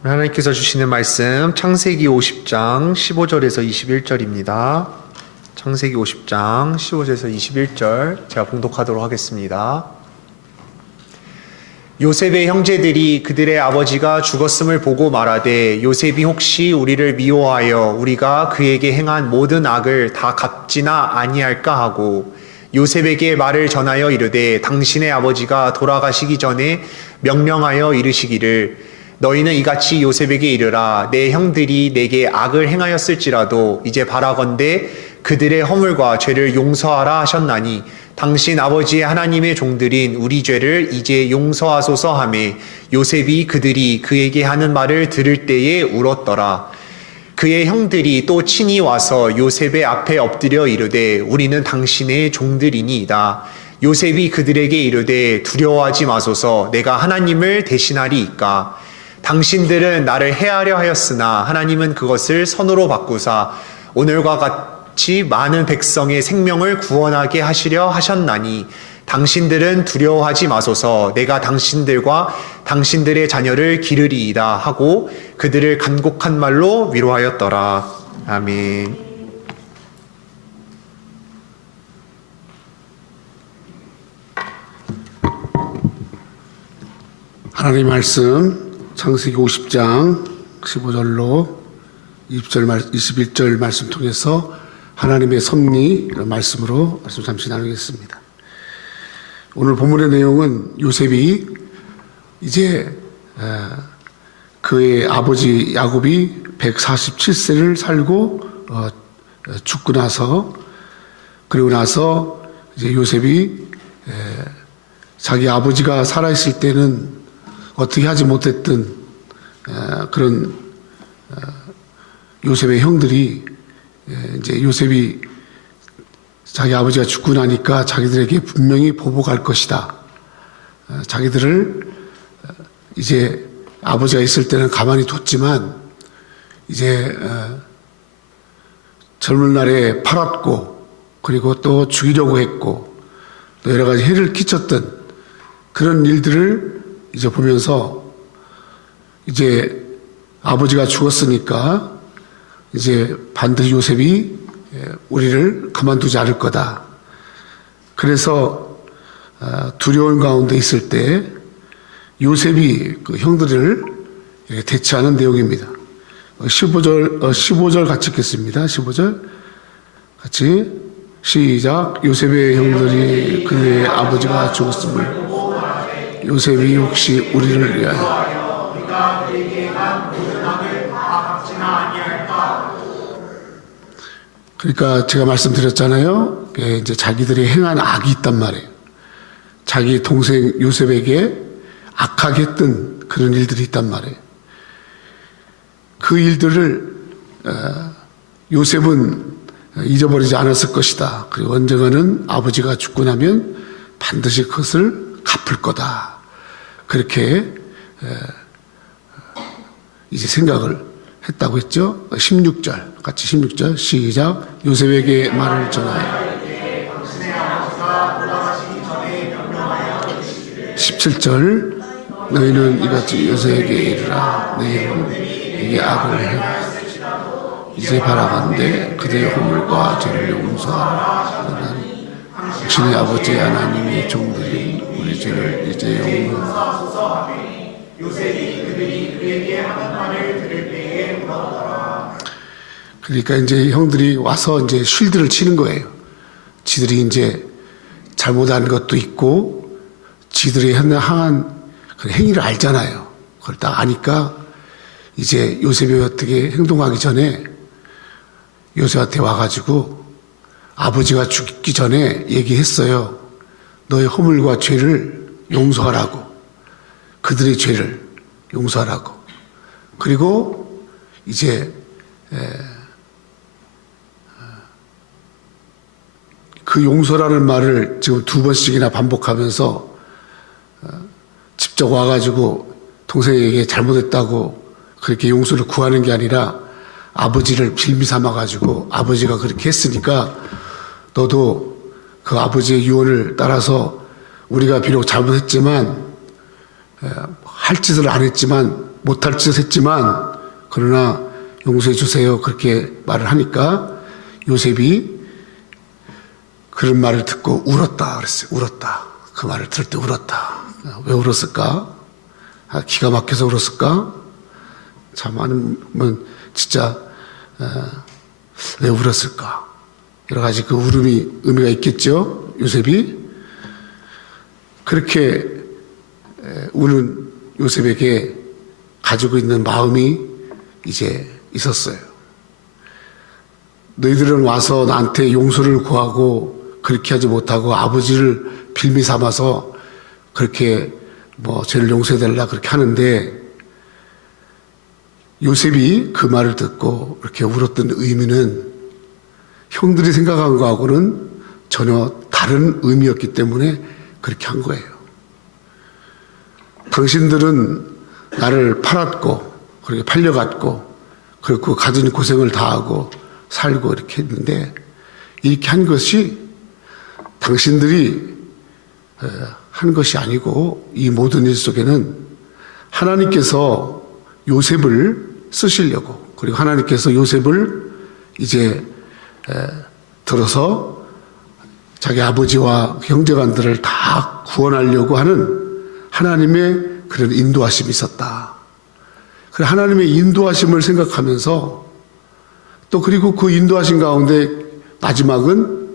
하나님께서 주시는 말씀 창세기 50장 15절에서 21절입니다. 창세기 50장 15절에서 21절 제가 봉독하도록 하겠습니다. 요셉의 형제들이 그들의 아버지가 죽었음을 보고 말하되 요셉이 혹시 우리를 미워하여 우리가 그에게 행한 모든 악을 다 갚지나 아니할까 하고 요셉에게 말을 전하여 이르되 당신의 아버지가 돌아가시기 전에 명령하여 이르시기를 너희는 이같이 요셉에게 이르라 내 형들이 내게 악을 행하였을지라도 이제 바라건대 그들의 허물과 죄를 용서하라 하셨나니 당신 아버지의 하나님의 종들인 우리 죄를 이제 용서하소서 하매 요셉이 그들이 그에게 하는 말을 들을 때에 울었더라. 그의 형들이 또 친히 와서 요셉의 앞에 엎드려 이르되 우리는 당신의 종들이니이다. 요셉이 그들에게 이르되 두려워하지 마소서 내가 하나님을 대신하리이까. 당신들은 나를 해하려 하였으나 하나님은 그것을 선으로 바꾸사 오늘과 같이 많은 백성의 생명을 구원하게 하시려 하셨나니 당신들은 두려워하지 마소서 내가 당신들과 당신들의 자녀를 기르리이다 하고 그들을 간곡한 말로 위로하였더라. 아멘. 하나님 말씀 창세기 50장 15절로 21절 말씀 통해서 하나님의 섭리 말씀으로 말씀 잠시 나누겠습니다. 오늘 본문의 내용은 요셉이 이제 그의 아버지 야곱이 147세를 살고 죽고 나서 그리고 나서 이제 요셉이 자기 아버지가 살아있을 때는 어떻게 하지 못했던 그런 요셉의 형들이 이제 요셉이 자기 아버지가 죽고 나니까 자기들에게 분명히 보복할 것이다. 자기들을 이제 아버지가 있을 때는 가만히 뒀지만 이제 젊은 날에 팔았고 그리고 또 죽이려고 했고 또 여러 가지 해를 끼쳤던 그런 일들을 이제 보면서 이제 아버지가 죽었으니까 이제 반드시 요셉이 우리를 가만두지 않을 거다. 그래서 두려운 가운데 있을 때 요셉이 그 형들을 이렇게 대처하는 내용입니다. 15절 같이 읽겠습니다. 15절 같이 시작. 요셉의 형들이 그의 아버지가 죽었음을 요셉이 혹시 우리를 위하여 그러니까 제가 말씀드렸잖아요. 이제 자기들이 행한 악이 있단 말이에요. 자기 동생 요셉에게 악하게 했던 그런 일들이 있단 말이에요. 그 일들을 요셉은 잊어버리지 않았을 것이다. 그리고 언젠가는 아버지가 죽고 나면 반드시 그것을 갚을 거다. 그렇게 이제 생각을 했다고 했죠. 16절 같이 16절 시작. 요셉에게 말을 전하여 17절 너희는 이같이 요셉에게 이르라 내 형에게 악을 행하였을지라도 이제 바라건대 그들의 허물과 죄를 용서하라. 당신의 아버지 하나님의 종들이 우리 죄를 이제 용서하소서. 요셉이 그들이 그에게 하는 말을 들을 때에 물었더라. 그러니까 이제 형들이 와서 이제 쉴드를 치는 거예요. 지들이 이제 잘못한 것도 있고 지들이 향한 그 행위를 알잖아요. 그걸 딱 아니까 이제 요셉이 어떻게 행동하기 전에 요셉한테 와가지고 아버지가 죽기 전에 얘기했어요. 너의 허물과 죄를 용서하라고. 그들의 죄를 용서하라고. 그리고 이제 그 용서라는 말을 지금 2번씩이나 반복하면서 직접 와가지고 동생에게 잘못했다고 그렇게 용서를 구하는 게 아니라 아버지를 빌미 삼아가지고 아버지가 그렇게 했으니까 너도 그 아버지의 유언을 따라서 우리가 비록 잘못했지만 할 짓을 안 했지만 못할 짓 했지만 그러나 용서해 주세요. 그렇게 말을 하니까 요셉이 그런 말을 듣고 울었다 그랬어요. 울었다. 그 말을 들을 때 울었다. 왜 울었을까? 기가 막혀서 울었을까? 참 아니면 진짜 왜 울었을까? 여러 가지 그 울음이 의미가 있겠죠. 요셉이 그렇게 우는 요셉에게 가지고 있는 마음이 이제 있었어요. 너희들은 와서 나한테 용서를 구하고 그렇게 하지 못하고 아버지를 빌미 삼아서 그렇게 뭐 죄를 용서해달라 그렇게 하는데, 요셉이 그 말을 듣고 그렇게 울었던 의미는 형들이 생각한 거하고는 전혀 다른 의미였기 때문에 그렇게 한 거예요. 당신들은 나를 팔았고 그렇게 팔려갔고 그리고 가진 고생을 다하고 살고 이렇게 했는데, 이렇게 한 것이 당신들이 한 것이 아니고 이 모든 일 속에는 하나님께서 요셉을 쓰시려고, 그리고 하나님께서 요셉을 이제 들어서 자기 아버지와 형제간들을 다 구원하려고 하는 하나님의 그런 인도하심이 있었다. 그래, 하나님의 인도하심을 생각하면서 또 그리고 그 인도하심 가운데 마지막은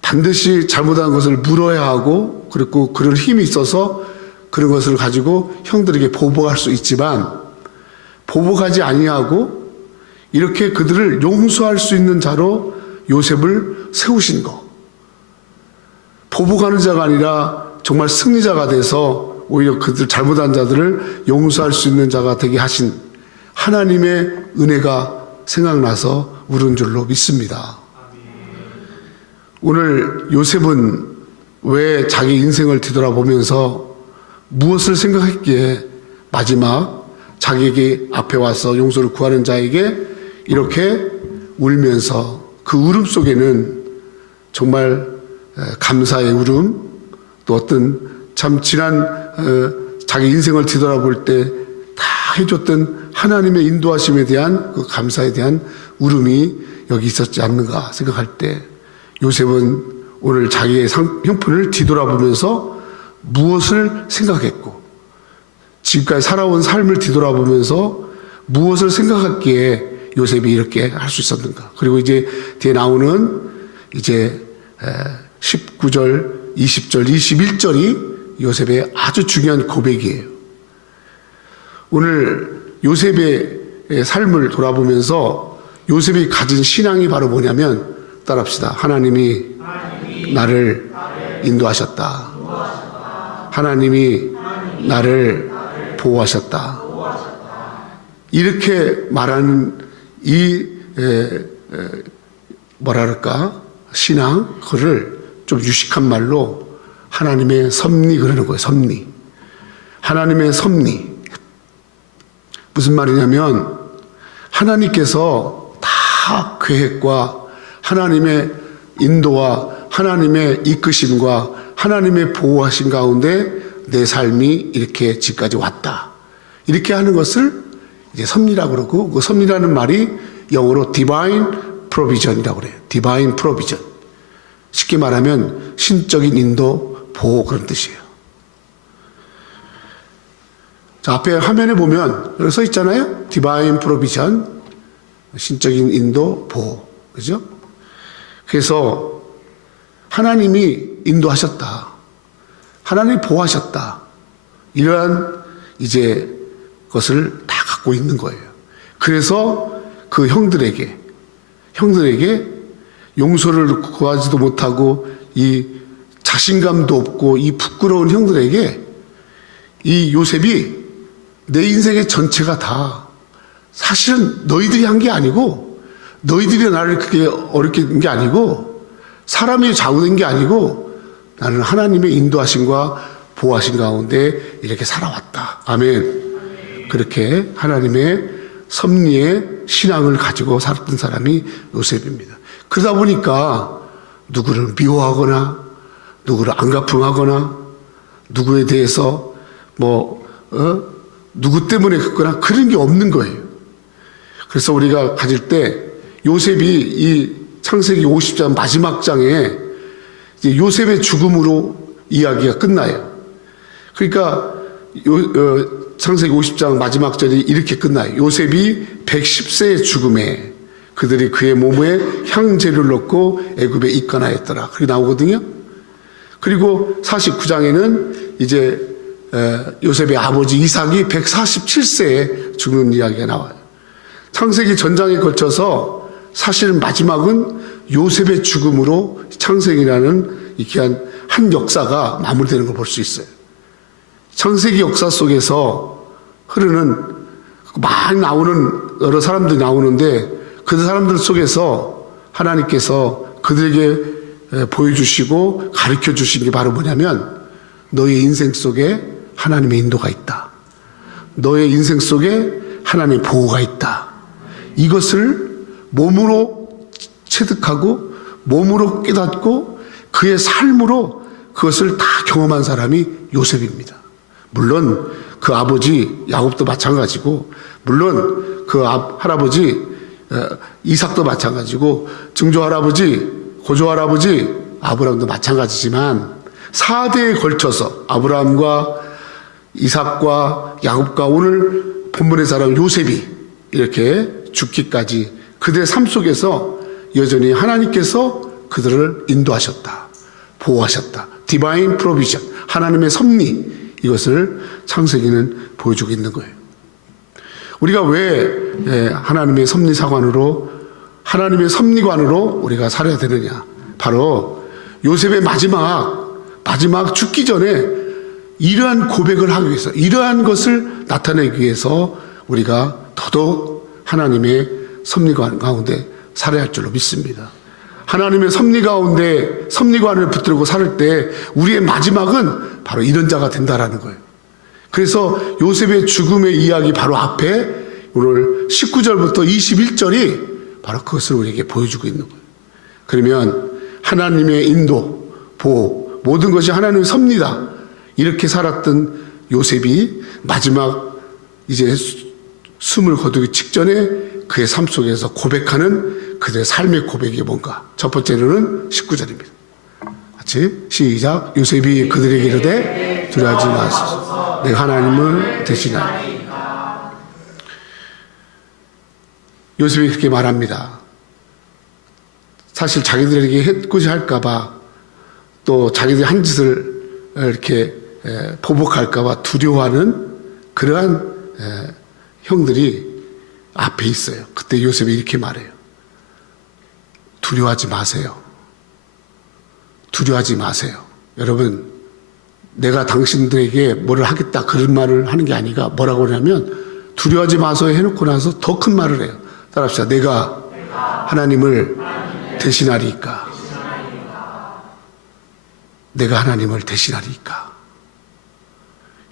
반드시 잘못한 것을 물어야 하고, 그리고 그런 힘이 있어서 그런 것을 가지고 형들에게 보복할 수 있지만 보복하지 아니하고 이렇게 그들을 용서할 수 있는 자로 요셉을 세우신 거. 보복하는 자가 아니라 정말 승리자가 돼서 오히려 그들 잘못한 자들을 용서할 수 있는 자가 되게 하신 하나님의 은혜가 생각나서 울은 줄로 믿습니다. 오늘 요셉은 왜 자기 인생을 뒤돌아보면서 무엇을 생각했기에 마지막 자기에게 앞에 와서 용서를 구하는 자에게 이렇게 울면서, 그 울음 속에는 정말 감사의 울음, 또 어떤 참 지난 자기 인생을 뒤돌아볼 때 다 해줬던 하나님의 인도하심에 대한 그 감사에 대한 울음이 여기 있었지 않는가 생각할 때, 요셉은 오늘 자기의 형편을 뒤돌아보면서 무엇을 생각했고 지금까지 살아온 삶을 뒤돌아보면서 무엇을 생각했기에 요셉이 이렇게 할 수 있었는가. 그리고 이제 뒤에 나오는 이제 19절, 20절, 21절이 요셉의 아주 중요한 고백이에요. 오늘 요셉의 삶을 돌아보면서 요셉이 가진 신앙이 바로 뭐냐면, 따라합시다. 하나님이 나를 인도하셨다. 하나님이 나를 보호하셨다. 이렇게 말하는 이 뭐랄까 신앙, 그거를 좀 유식한 말로 하나님의 섭리 그러는 거예요. 섭리. 하나님의 섭리. 무슨 말이냐면 하나님께서 다 계획과 하나님의 인도와 하나님의 이끄심과 하나님의 보호하심 가운데 내 삶이 이렇게 지금까지 왔다. 이렇게 하는 것을 이제 섭리라고 그러고, 그 섭리라는 말이 영어로 divine provision이라고 그래요. divine provision. 쉽게 말하면 신적인 인도, 보호, 그런 뜻이에요. 자, 앞에 화면에 보면 여기 써 있잖아요. divine provision. 신적인 인도, 보호. 그죠? 그래서 하나님이 인도하셨다. 하나님이 보호하셨다. 이러한 이제 것을 다 갖고 있는 거예요. 그래서 그 형들에게 용서를 구하지도 못하고 이 자신감도 없고 이 부끄러운 형들에게 이 요셉이 내 인생의 전체가 다 사실은 너희들이 한 게 아니고, 너희들이 나를 그렇게 어렵게 한 게 아니고, 사람이 잘못된 게 아니고, 나는 하나님의 인도하심과 보호하심 가운데 이렇게 살아왔다. 아멘. 그렇게 하나님의 섭리의 신앙을 가지고 살았던 사람이 요셉입니다. 그러다 보니까 누구를 미워하거나 누구를 안가품하거나 누구에 대해서 누구 때문에 컸거나 그런 게 없는 거예요. 그래서 우리가 가질 때 요셉이 이 창세기 50장 마지막 장에 이제 요셉의 죽음으로 이야기가 끝나요. 그러니까 창세기 50장 마지막 절이 이렇게 끝나요. 요셉이 110세의 죽음에 그들이 그의 몸에 향재를 넣고 애굽에 입관하였더라. 그렇게 나오거든요. 그리고 49장에는 이제 요셉의 아버지 이삭이 147세에 죽는 이야기가 나와요. 창세기 전장에 걸쳐서 사실은 마지막은 요셉의 죽음으로 창세기라는 이 귀한 한 역사가 마무리되는 걸 볼 수 있어요. 창세기 역사 속에서 흐르는 많이 나오는 여러 사람들이 나오는데 그 사람들 속에서 하나님께서 그들에게 보여주시고 가르쳐 주신 게 바로 뭐냐면 너의 인생 속에 하나님의 인도가 있다. 너의 인생 속에 하나님의 보호가 있다. 이것을 몸으로 체득하고 몸으로 깨닫고 그의 삶으로 그것을 다 경험한 사람이 요셉입니다. 물론 그 아버지 야곱도 마찬가지고 물론 그 할아버지 이삭도 마찬가지고 증조할아버지 고조할아버지 아브라함도 마찬가지지만 4대에 걸쳐서 아브라함과 이삭과 야곱과 오늘 본문의 사람 요셉이 이렇게 죽기까지 그들의 삶 속에서 여전히 하나님께서 그들을 인도하셨다. 보호하셨다. 디바인 프로비전, 하나님의 섭리, 이것을 창세기는 보여주고 있는 거예요. 우리가 왜 하나님의 섭리사관으로 하나님의 섭리관으로 우리가 살아야 되느냐. 바로 요셉의 마지막 죽기 전에 이러한 고백을 하기 위해서 이러한 것을 나타내기 위해서 우리가 더더욱 하나님의 섭리관 가운데 살아야 할 줄로 믿습니다. 하나님의 섭리 가운데 섭리관을 붙들고 살 때 우리의 마지막은 바로 이런 자가 된다라는 거예요. 그래서 요셉의 죽음의 이야기 바로 앞에 오늘 19절부터 21절이 바로 그것을 우리에게 보여주고 있는 거예요. 그러면 하나님의 인도, 보호, 모든 것이 하나님의 섭리다. 이렇게 살았던 요셉이 마지막 이제 숨을 거두기 직전에 그의 삶 속에서 고백하는 그들의 삶의 고백이 뭔가. 첫 번째로는 19절입니다. 같이 시작. 요셉이 그들에게 이르되 두려워하지 마소서. 내가 하나님을 대신하리. 요셉이 그렇게 말합니다. 사실 자기들에게 해코지 할까봐 또 자기들이 한 짓을 이렇게 보복할까봐 두려워하는 그러한 형들이 앞에 있어요. 그때 요셉이 이렇게 말해요. 두려워하지 마세요. 두려워하지 마세요. 여러분, 내가 당신들에게 뭐를 하겠다 그런 말을 하는 게 아니라 뭐라고 하냐면 두려워하지 마세요 해놓고 나서 더 큰 말을 해요. 따라합시다. 내가 하나님을 대신하리이까. 내가 하나님을 대신하리이까.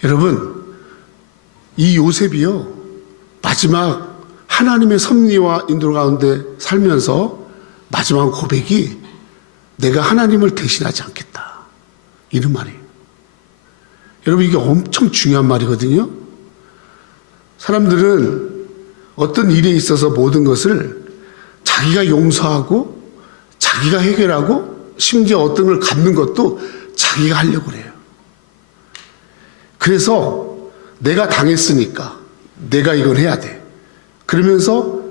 여러분, 이 요셉이요, 마지막 하나님의 섭리와 인도 가운데 살면서 마지막 고백이 내가 하나님을 대신하지 않겠다. 이런 말이에요. 여러분, 이게 엄청 중요한 말이거든요. 사람들은 어떤 일에 있어서 모든 것을 자기가 용서하고 자기가 해결하고 심지어 어떤 걸 갚는 것도 자기가 하려고 그래요. 그래서 내가 당했으니까 내가 이걸 해야 돼. 그러면서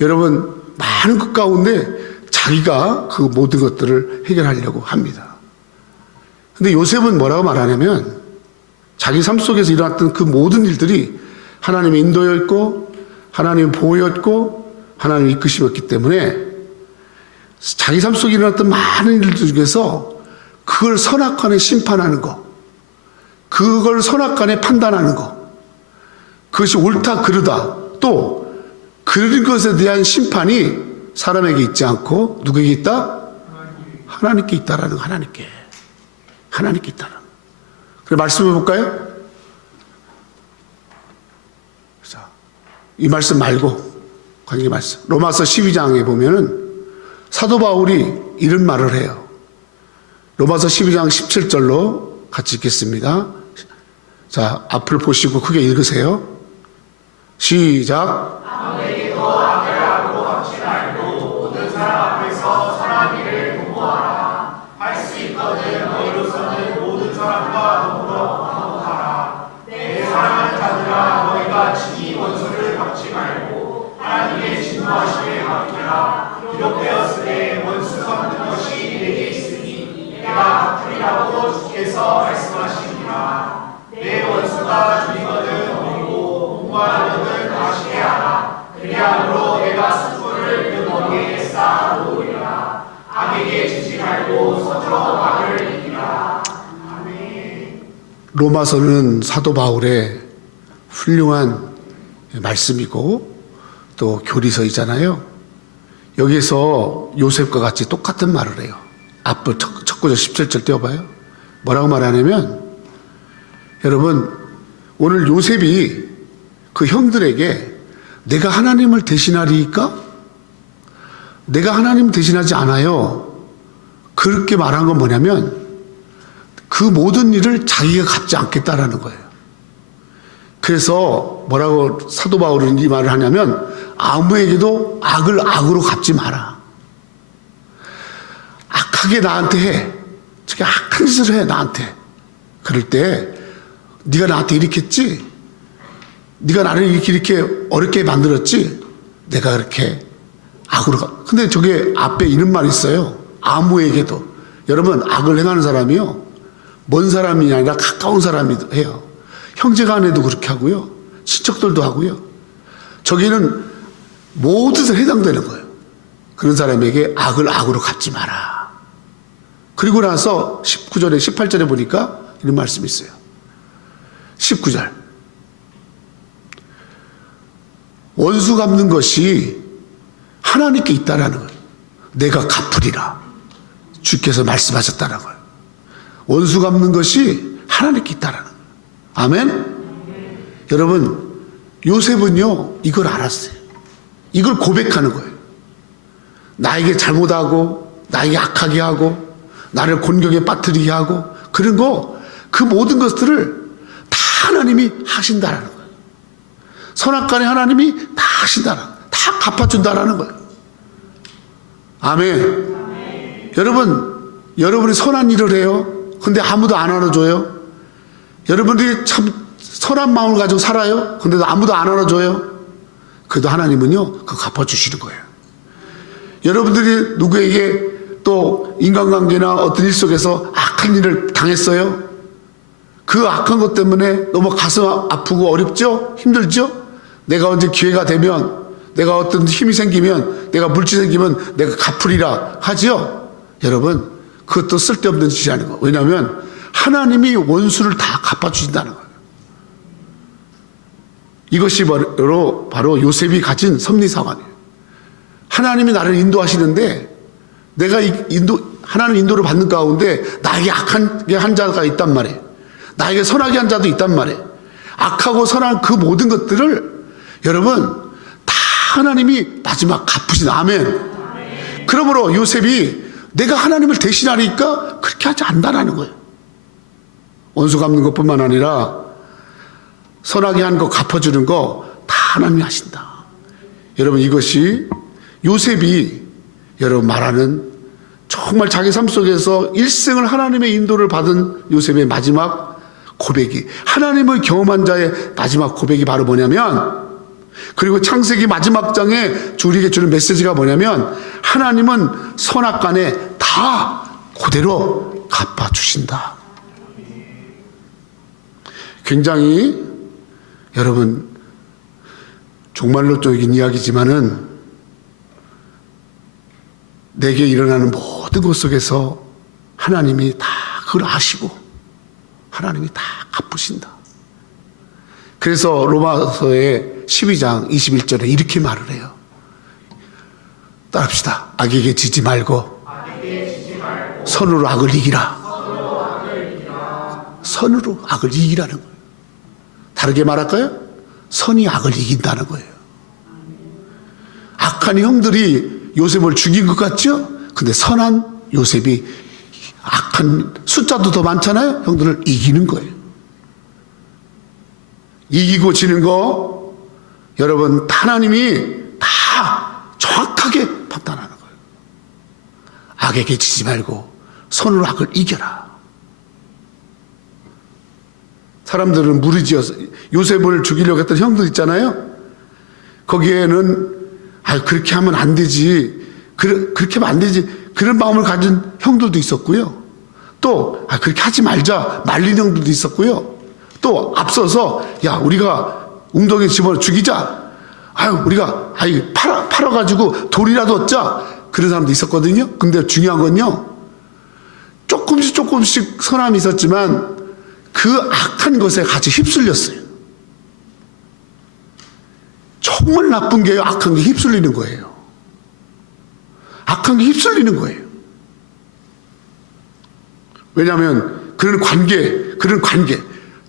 여러분 많은 것 가운데 자기가 그 모든 것들을 해결하려고 합니다. 근데 요셉은 뭐라고 말하냐면 자기 삶 속에서 일어났던 그 모든 일들이 하나님의 인도였고 하나님의 보호였고 하나님의 이끄심이었기 때문에 자기 삶 속에 일어났던 많은 일들 중에서 그걸 선악간에 심판하는 거, 그걸 선악간에 판단하는 거, 그것이 옳다 그르다, 또 그런 것에 대한 심판이 사람에게 있지 않고 누구에게 있다? 하나님께 있다라는 거. 하나님께 있다라는 거. 그래 말씀해 볼까요? 자, 이 말씀 말고 관계 말씀. 로마서 12장에 보면은 사도 바울이 이런 말을 해요. 로마서 12장 17절로 같이 읽겠습니다. 자, 앞을 보시고 크게 읽으세요. 시작. 로마서는 사도 바울의 훌륭한 말씀이고 또 교리서이잖아요. 여기서 요셉과 같이 똑같은 말을 해요. 앞부 첫 구절 17절 떼어봐요. 뭐라고 말하냐면, 여러분, 오늘 요셉이 그 형들에게 내가 하나님을 대신하리까? 내가 하나님 대신하지 않아요. 그렇게 말한 건 뭐냐면 그 모든 일을 자기가 갚지 않겠다라는 거예요. 그래서 뭐라고 사도 바울은 이 말을 하냐면, 아무에게도 악을 악으로 갚지 마라. 악하게 나한테 해. 저게 악한 짓을 해, 나한테. 그럴 때 네가 나한테 이렇게 했지? 네가 나를 이렇게 어렵게 만들었지? 내가 그렇게 악으로 갚. 근데 저게 앞에 이런 말이 있어요. 아무에게도. 여러분, 악을 행하는 사람이요, 먼 사람이 아니라 가까운 사람이 해요. 형제 간에도 그렇게 하고요, 친척들도 하고요. 저기는 모두 해당되는 거예요. 그런 사람에게 악을 악으로 갚지 마라. 그리고 나서 19절에 18절에 보니까 이런 말씀이 있어요. 19절. 원수 갚는 것이 하나님께 있다라는 거예요. 내가 갚으리라. 주께서 말씀하셨다는 거예요. 원수 갚는 것이 하나님께 있다라는 거예요. 아멘? 여러분, 요셉은요, 이걸 알았어요. 이걸 고백하는 거예요. 나에게 잘못하고, 나에게 악하게 하고, 나를 곤경에 빠뜨리게 하고, 그런 거, 그 모든 것들을 다 하나님이 하신다라는 거예요. 선악간에 하나님이 다 하신다라는 거예요. 다 갚아준다라는 거예요. 아멘. 여러분이 선한 일을 해요. 근데 아무도 안 알아줘요. 여러분들이 참 선한 마음을 가지고 살아요. 근데도 아무도 안 알아줘요. 그래도 하나님은요, 그거 갚아주시는 거예요. 여러분들이 누구에게 또 인간관계나 어떤 일 속에서 악한 일을 당했어요. 그 악한 것 때문에 너무 가슴 아프고 어렵죠? 힘들죠? 내가 언제 기회가 되면, 내가 어떤 힘이 생기면, 내가 물질 생기면 내가 갚으리라 하지요? 여러분, 그것도 쓸데없는 짓이 아니고, 왜냐하면 하나님이 원수를 다 갚아주신다는 거예요. 이것이 바로 요셉이 가진 섭리상황이에요. 하나님이 나를 인도하시는데, 내가 하나님 인도를 받는 가운데 나에게 악하게 한 자가 있단 말이에요. 나에게 선하게 한 자도 있단 말이에요. 악하고 선한 그 모든 것들을 여러분 다 하나님이 마지막 갚으신. 아멘. 그러므로 요셉이 내가 하나님을 대신하니까 그렇게 하지 않는다라는 거예요. 원수 갚는 것뿐만 아니라 선하게 하는 거 갚아주는 거 다 하나님이 하신다. 여러분, 이것이 요셉이 여러분 말하는 정말 자기 삶 속에서 일생을 하나님의 인도를 받은 요셉의 마지막 고백이, 하나님을 경험한 자의 마지막 고백이 바로 뭐냐면, 그리고 창세기 마지막 장에 우리에게 주는 메시지가 뭐냐면, 하나님은 선악간에 다 그대로 갚아주신다. 굉장히 여러분 종말론적인 이야기지만은 내게 일어나는 모든 것 속에서 하나님이 다 그걸 아시고 하나님이 다 갚으신다. 그래서 로마서의 12장 21절에 이렇게 말을 해요. 따라합시다. 악에게 지지 말고 선으로 악을 이기라. 선으로 악을 이기라는 거예요. 다르게 말할까요? 선이 악을 이긴다는 거예요. 악한 형들이 요셉을 죽인 것 같죠? 근데 선한 요셉이 악한 숫자도 더 많잖아요. 형들을 이기는 거예요. 이기고 지는 거 여러분, 하나님이 다 정확하게 판단하는 거예요. 악에게 지지 말고 선으로 악을 이겨라. 사람들은 무리지어서 요셉을 죽이려고 했던 형들 있잖아요. 거기에는 그렇게 하면 안 되지. 그렇게 하면 안 되지. 그런 마음을 가진 형들도 있었고요. 또 그렇게 하지 말자 말린 형들도 있었고요. 또 앞서서 야 우리가 웅덩이에 집어넣어 죽이자. 우리가 팔아가지고 돌이라도 얻자. 그런 사람도 있었거든요. 근데 중요한 건요. 조금씩 선함이 있었지만 그 악한 것에 같이 휩쓸렸어요. 정말 나쁜 게요. 악한 게 휩쓸리는 거예요. 악한 게 휩쓸리는 거예요. 왜냐하면 그런 관계,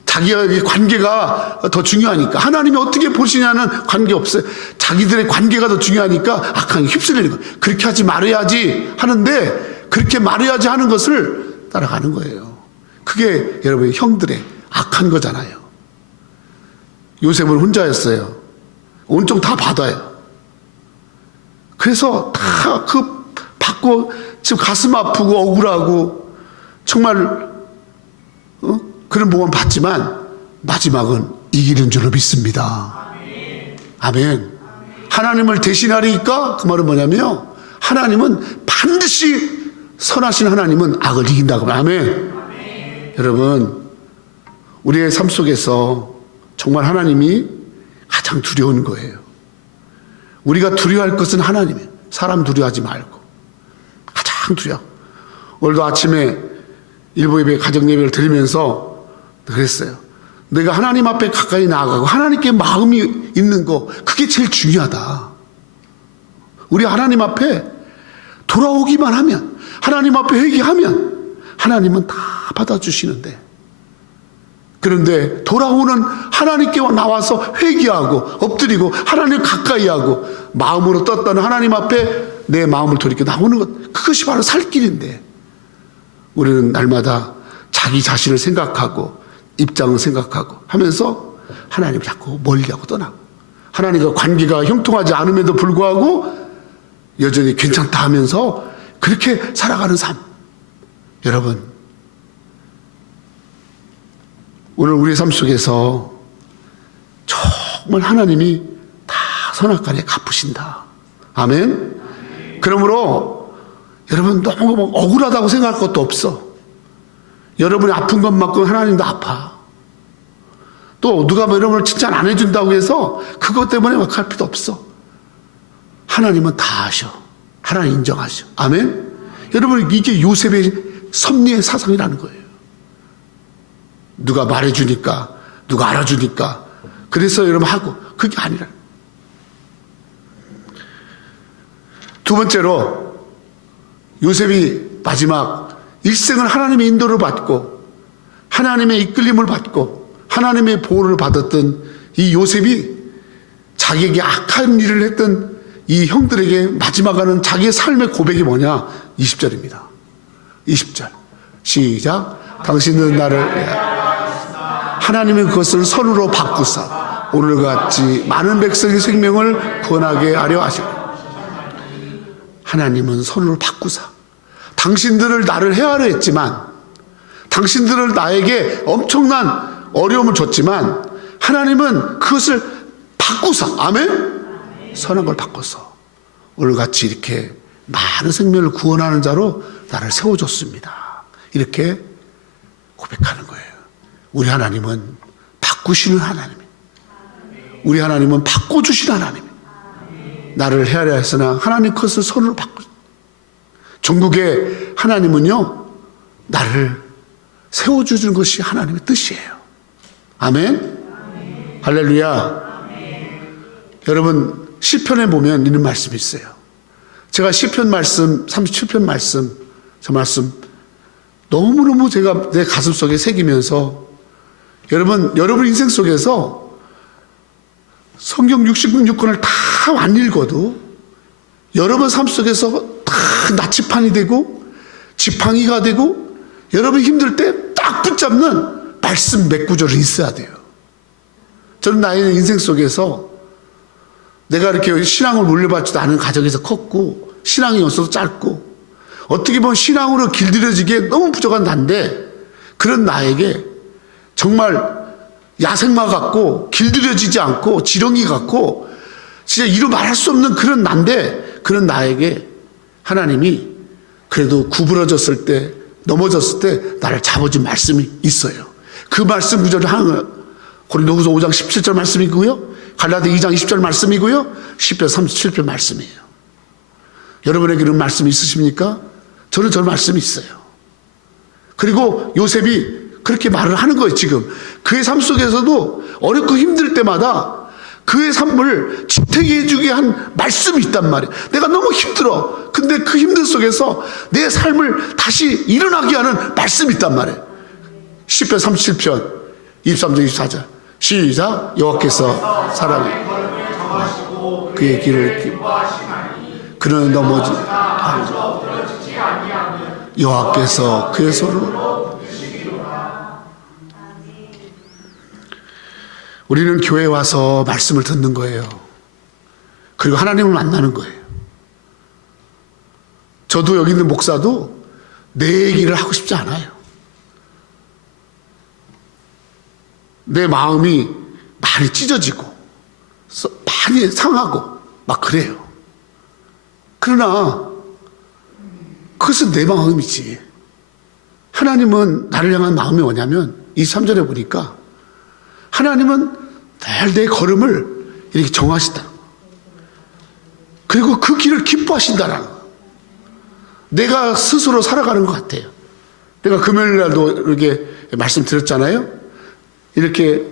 자기의 관계가 더 중요하니까. 하나님이 어떻게 보시냐는 관계 없어요. 자기들의 관계가 더 중요하니까 악한 게 휩쓸리는 거예요. 그렇게 하지 말아야지 하는데 그렇게 말해야지 하는 것을 따라가는 거예요. 그게 여러분의 형들의 악한 거잖아요. 요셉은 혼자였어요. 온통 다 받아요. 그래서 다 받고 지금 가슴 아프고 억울하고 정말 그런 복은 받지만 마지막은 이기는 줄로 믿습니다. 아멘. 하나님을 대신하리니까 그 말은 뭐냐면요. 하나님은 반드시 선하신 하나님은 악을 이긴다고. 아멘. 여러분, 우리의 삶 속에서 정말 하나님이 가장 두려운 거예요. 우리가 두려워할 것은 하나님이에요. 사람 두려워하지 말고. 가장 두려워. 오늘도 아침에 일부 예배, 가정 예배를 드리면서 그랬어요. 내가 하나님 앞에 가까이 나아가고 하나님께 마음이 있는 거, 그게 제일 중요하다. 우리 하나님 앞에 돌아오기만 하면, 하나님 앞에 회개하면 하나님은 다 받아주시는데, 그런데 돌아오는 하나님께 나와서 회개하고 엎드리고 하나님 가까이 하고 마음으로 떴다는 하나님 앞에 내 마음을 돌이켜 나오는 것, 그것이 바로 살 길인데, 우리는 날마다 자기 자신을 생각하고 입장을 생각하고 하면서 하나님을 자꾸 멀리하고 떠나고, 하나님과 관계가 형통하지 않음에도 불구하고 여전히 괜찮다 하면서 그렇게 살아가는 삶. 여러분, 오늘 우리의 삶 속에서 정말 하나님이 다 선악간에 갚으신다. 아멘. 그러므로 여러분 너무 억울하다고 생각할 것도 없어. 여러분이 아픈 것만큼 하나님도 아파. 또 누가 여러분을 칭찬 안 해준다고 해서 그것 때문에 막 할 필요 없어. 하나님은 다 아셔. 하나님 인정하셔. 아멘. 여러분, 이게 요셉의 섭리의 사상이라는 거예요. 누가 말해주니까, 누가 알아주니까, 그래서 여러분 하고, 그게 아니라. 두 번째로, 요셉이 마지막 일생을 하나님의 인도를 받고, 하나님의 이끌림을 받고, 하나님의 보호를 받았던 이 요셉이 자기에게 악한 일을 했던 이 형들에게 마지막 하는 자기의 삶의 고백이 뭐냐? 20절입니다. 20절. 시작. 당신은 나를 하나님의 그것을 선으로 바꾸사 오늘같이 많은 백성의 생명을 구원하게 하려 하시고, 하나님은 선으로 바꾸사 당신들을 나를 해하려 했지만, 당신들을 나에게 엄청난 어려움을 줬지만 하나님은 그것을 바꾸사, 아멘? 선한 걸 바꿔서 오늘같이 이렇게 많은 생명을 구원하는 자로 나를 세워줬습니다. 이렇게 고백하는 거예요. 우리 하나님은 바꾸시는 하나님이에요. 우리 하나님은 바꿔주시는 하나님이에요. 나를 헤아려 했으나 하나님 그것을 손으로 바꾸죠. 전국의 하나님은요, 나를 세워주는 것이 하나님의 뜻이에요. 아멘? 할렐루야. 여러분, 시편에 보면 이런 말씀이 있어요. 제가 시편 말씀, 37편 말씀, 저 말씀 너무너무 제가 내 가슴 속에 새기면서, 여러분 인생 속에서 성경 66권을 다 안 읽어도 여러분 삶 속에서 다 나치판이 되고 지팡이가 되고 여러분 힘들 때 딱 붙잡는 말씀 몇 구절이 있어야 돼요. 저는 나의 인생 속에서 내가 이렇게 신앙을 물려받지도 않은 가정에서 컸고 신앙이 없어도 짧고 어떻게 보면 신앙으로 길들여지기에 너무 부족한 난데 그런 나에게 정말 야생마 같고 길들여지지 않고 지렁이 같고 진짜 이루 말할 수 없는 그런 난데 그런 나에게 하나님이 그래도 구부러졌을 때 넘어졌을 때 나를 잡아준 말씀이 있어요. 그 말씀 구절을 하는 거예요. 고린도후서 5장 17절 말씀이고요. 갈라디 2장 20절 말씀이고요. 시편 37편 말씀이에요. 여러분에게 그런 말씀이 있으십니까? 저는 저 말씀이 있어요. 그리고 요셉이 그렇게 말을 하는 거예요. 지금 그의 삶 속에서도 어렵고 힘들 때마다 그의 삶을 지탱해 해주게 한 말씀이 있단 말이에요. 내가 너무 힘들어. 근데 그 힘든 속에서 내 삶을 다시 일어나게 하는 말씀이 있단 말이에요. 시편 37편 23절 24절 시작. 여호와께서 사람의 그의 길을 그는 넘어지 여호와께서 그의 손을 우리는 교회에 와서 말씀을 듣는 거예요. 그리고 하나님을 만나는 거예요. 저도 여기 있는 목사도 내 얘기를 하고 싶지 않아요. 내 마음이 많이 찢어지고 많이 상하고 막 그래요. 그러나 그것은 내 마음이지. 하나님은 나를 향한 마음이 뭐냐면 23절에 보니까 하나님은 늘 내 걸음을 이렇게 정하신다. 그리고 그 길을 기뻐하신다라는 거. 내가 스스로 살아가는 것 같아요. 내가 금요일 날도 이렇게 말씀드렸잖아요. 이렇게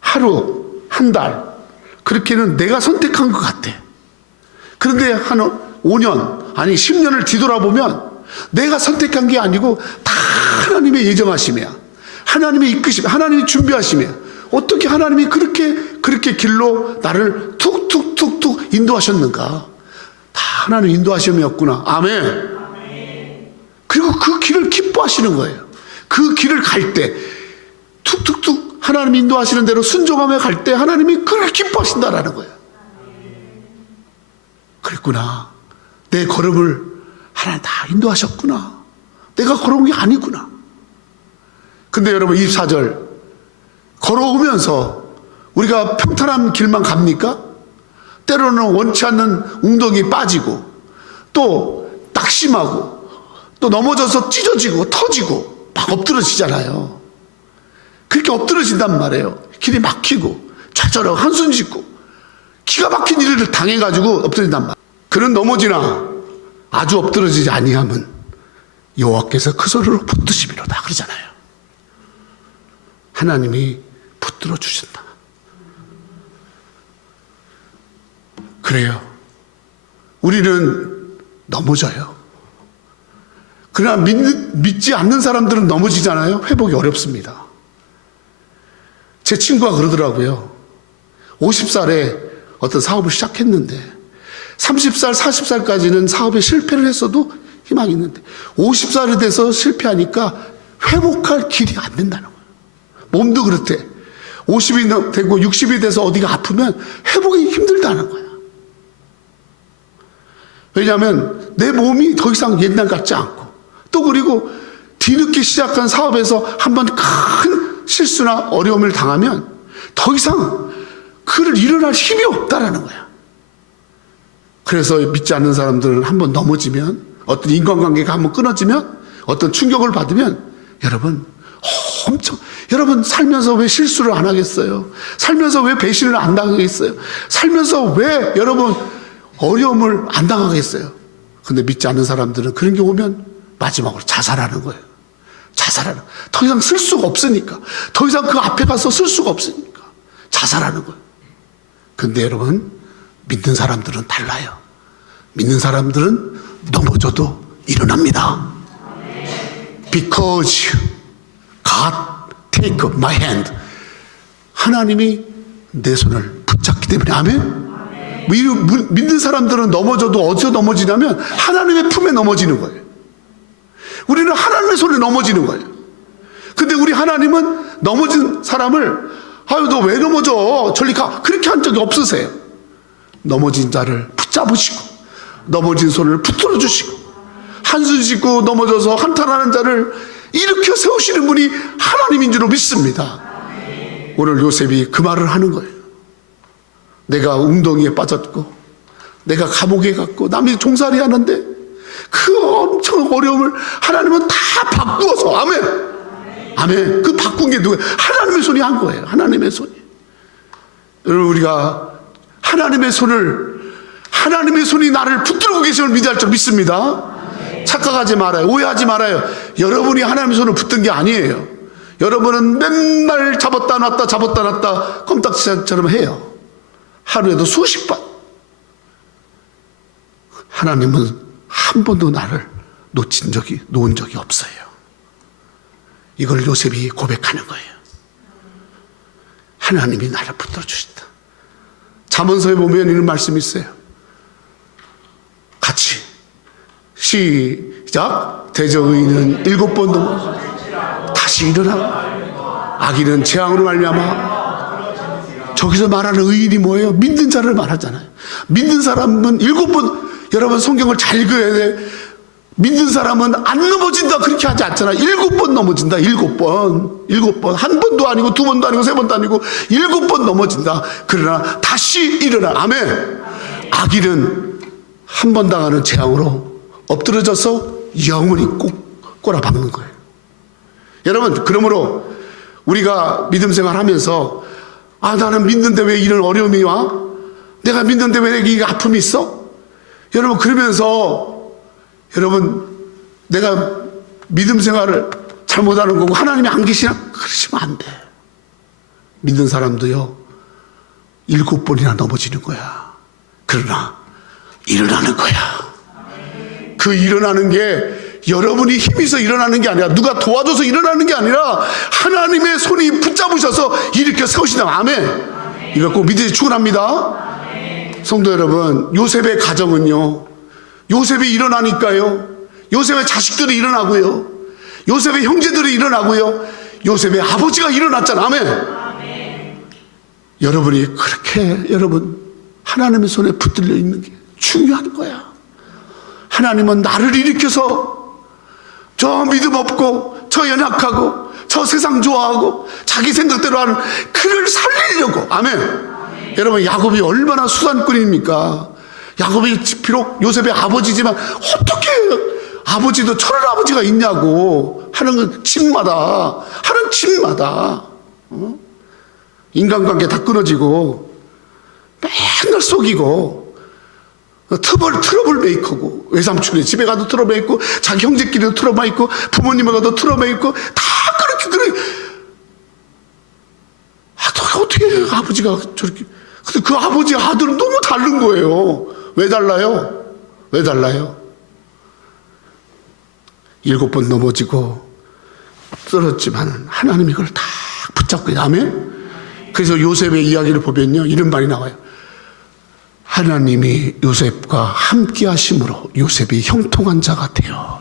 하루, 한 달, 그렇게는 내가 선택한 것 같아. 그런데 한 5년, 아니 10년을 뒤돌아보면 내가 선택한 게 아니고 다 하나님의 예정하심이야. 하나님의 이끄심, 하나님의 준비하심이야. 어떻게 하나님이 그렇게 길로 나를 툭툭툭툭 인도하셨는가? 다 하나님 인도하심이었구나. 아멘. 그리고 그 길을 기뻐하시는 거예요. 그 길을 갈 때 툭툭툭 하나님 인도하시는 대로 순종하며 갈 때 하나님이 그걸 기뻐하신다라는 거예요. 그랬구나. 내 걸음을 하나님 다 인도하셨구나. 내가 걸어온 게 아니구나. 근데 여러분 24절 걸어오면서 우리가 평탄한 길만 갑니까? 때로는 원치 않는 웅덩이 빠지고 또 낙심하고 또 넘어져서 찢어지고 터지고 막 엎드러지잖아요. 그렇게 엎드러진단 말이에요. 길이 막히고 좌절하고 한숨 짓고 기가 막힌 일을 당해가지고 엎드린단 말이에요. 그는 넘어지나 아주 엎드러지지 아니하면 여호와께서 그 소리로 붙드시미로다 그러잖아요. 하나님이 붙들어 주신다. 그래요. 우리는 넘어져요. 그러나 믿지 않는 사람들은 넘어지잖아요. 회복이 어렵습니다. 제 친구가 그러더라고요. 50살에 어떤 사업을 시작했는데 30살, 40살까지는 사업에 실패를 했어도 희망이 있는데 50살이 돼서 실패하니까 회복할 길이 안 된다는 거예요. 몸도 그렇대. 50이 되고 60이 돼서 어디가 아프면 회복이 힘들다는 거야. 왜냐하면 내 몸이 더 이상 옛날 같지 않고 또 그리고 뒤늦게 시작한 사업에서 한번 큰 실수나 어려움을 당하면 더 이상 그를 일어날 힘이 없다라는 거야. 그래서 믿지 않는 사람들은 한번 넘어지면 어떤 인간관계가 한번 끊어지면 어떤 충격을 받으면 여러분 여러분 살면서 왜 실수를 안 하겠어요? 살면서 왜 배신을 안 당하겠어요? 살면서 왜 여러분 어려움을 안 당하겠어요? 근데 믿지 않는 사람들은 그런 게 오면 마지막으로 자살하는 거예요. 자살하는. 더 이상 쓸 수가 없으니까. 더 이상 그 앞에 가서 쓸 수가 없으니까. 자살하는 거예요. 근데 여러분 믿는 사람들은 달라요. 믿는 사람들은 넘어져도 일어납니다. Because God take my hand. 하나님이 내 손을 붙잡기 때문에. 아멘. 믿는 사람들은 넘어져도 어디서 넘어지냐면 하나님의 품에 넘어지는 거예요. 우리는 하나님의 손에 넘어지는 거예요. 근데 우리 하나님은 넘어진 사람을 아유 너 왜 넘어져? 저리 가. 그렇게 한 적이 없으세요. 넘어진 자를 붙잡으시고 넘어진 손을 붙들어 주시고 한숨 쉬고 넘어져서 한탄하는 자를 일으켜 세우시는 분이 하나님인 줄로 믿습니다. 오늘 요셉이 그 말을 하는 거예요. 내가 웅덩이에 빠졌고 내가 감옥에 갔고 남이 종살이 하는데 그 엄청 어려움을 하나님은 다 바꾸어서 아멘. 그 바꾼 게 누구예요? 하나님의 손이 한 거예요. 하나님의 손이. 여러분, 우리가 하나님의 손이 나를 붙들고 계심을 믿어야 할 줄 믿습니다. 착각하지 말아요. 오해하지 말아요. 여러분이 하나님의 손을 붙든 게 아니에요. 여러분은 맨날 잡았다 놨다 껌딱지처럼 해요. 하루에도 수십 번. 하나님은 한 번도 나를 놓은 적이 없어요. 이걸 요셉이 고백하는 거예요. 하나님이 나를 붙들어 주신다. 잠언서에 보면 이런 말씀이 있어요. 같이 시작. 대저의인은 7번 넘어 다시 일어나 악인은 재앙으로 말미암아. 저기서 말하는 의인이 뭐예요? 믿는 자를 말하잖아요. 믿는 사람은 7번, 여러분 성경을 잘 읽어야 돼. 믿는 사람은 안 넘어진다 그렇게 하지 않잖아요. 7번 넘어진다. 7번. 한 번도 아니고 2번도 아니고 3번도 아니고 7번 넘어진다. 그러나 다시 일어나. 아멘. 악인은 한 번 당하는 재앙으로 엎드러져서 영원히 꼭 꼬라박는 거예요. 여러분, 그러므로 우리가 믿음 생활하면서 나는 믿는데 왜 이런 어려움이 와? 내가 믿는데 왜 내게 이 아픔이 있어? 여러분, 그러면서 여러분, 내가 믿음 생활을 잘못하는 거고 하나님이 안 계시나? 그러시면 안 돼. 믿는 사람도요 7번이나 넘어지는 거야. 그러나 일어나는 거야. 그 일어나는 게 여러분이 힘있어 일어나는 게 아니라, 누가 도와줘서 일어나는 게 아니라 하나님의 손이 붙잡으셔서 일으켜 세우신다. 아멘. 이거 꼭 믿으시 축원합니다. 성도 여러분, 요셉의 가정은요, 요셉이 일어나니까요, 요셉의 자식들이 일어나고요, 요셉의 형제들이 일어나고요, 요셉의 아버지가 일어났잖아. 아멘. 여러분이 그렇게 여러분 하나님의 손에 붙들려 있는 게 중요한 거야. 하나님은 나를 일으켜서 저 믿음 없고 저 연약하고 저 세상 좋아하고 자기 생각대로 하는 그를 살리려고. 아멘. 여러분, 야곱이 얼마나 수단꾼입니까? 야곱이 비록 요셉의 아버지지만 어떻게 아버지도 저런 아버지가 있냐고 하는 집마다 인간관계 다 끊어지고 맨날 속이고 트러블 메이커고, 외삼촌의 집에 가도 트러블 있고 자기 형제끼리도 트러블 있고 부모님에 가도 트러블 있고 다 그래. 어떻게 아버지가 저렇게. 근데 그 아버지 아들은 너무 다른 거예요. 왜 달라요? 7번 넘어지고 떨어졌지만 하나님이 그걸 다 붙잡고 있어요. 아멘? 그래서 요셉의 이야기를 보면요, 이런 말이 나와요. 하나님이 요셉과 함께 하심으로 요셉이 형통한 자 같아요.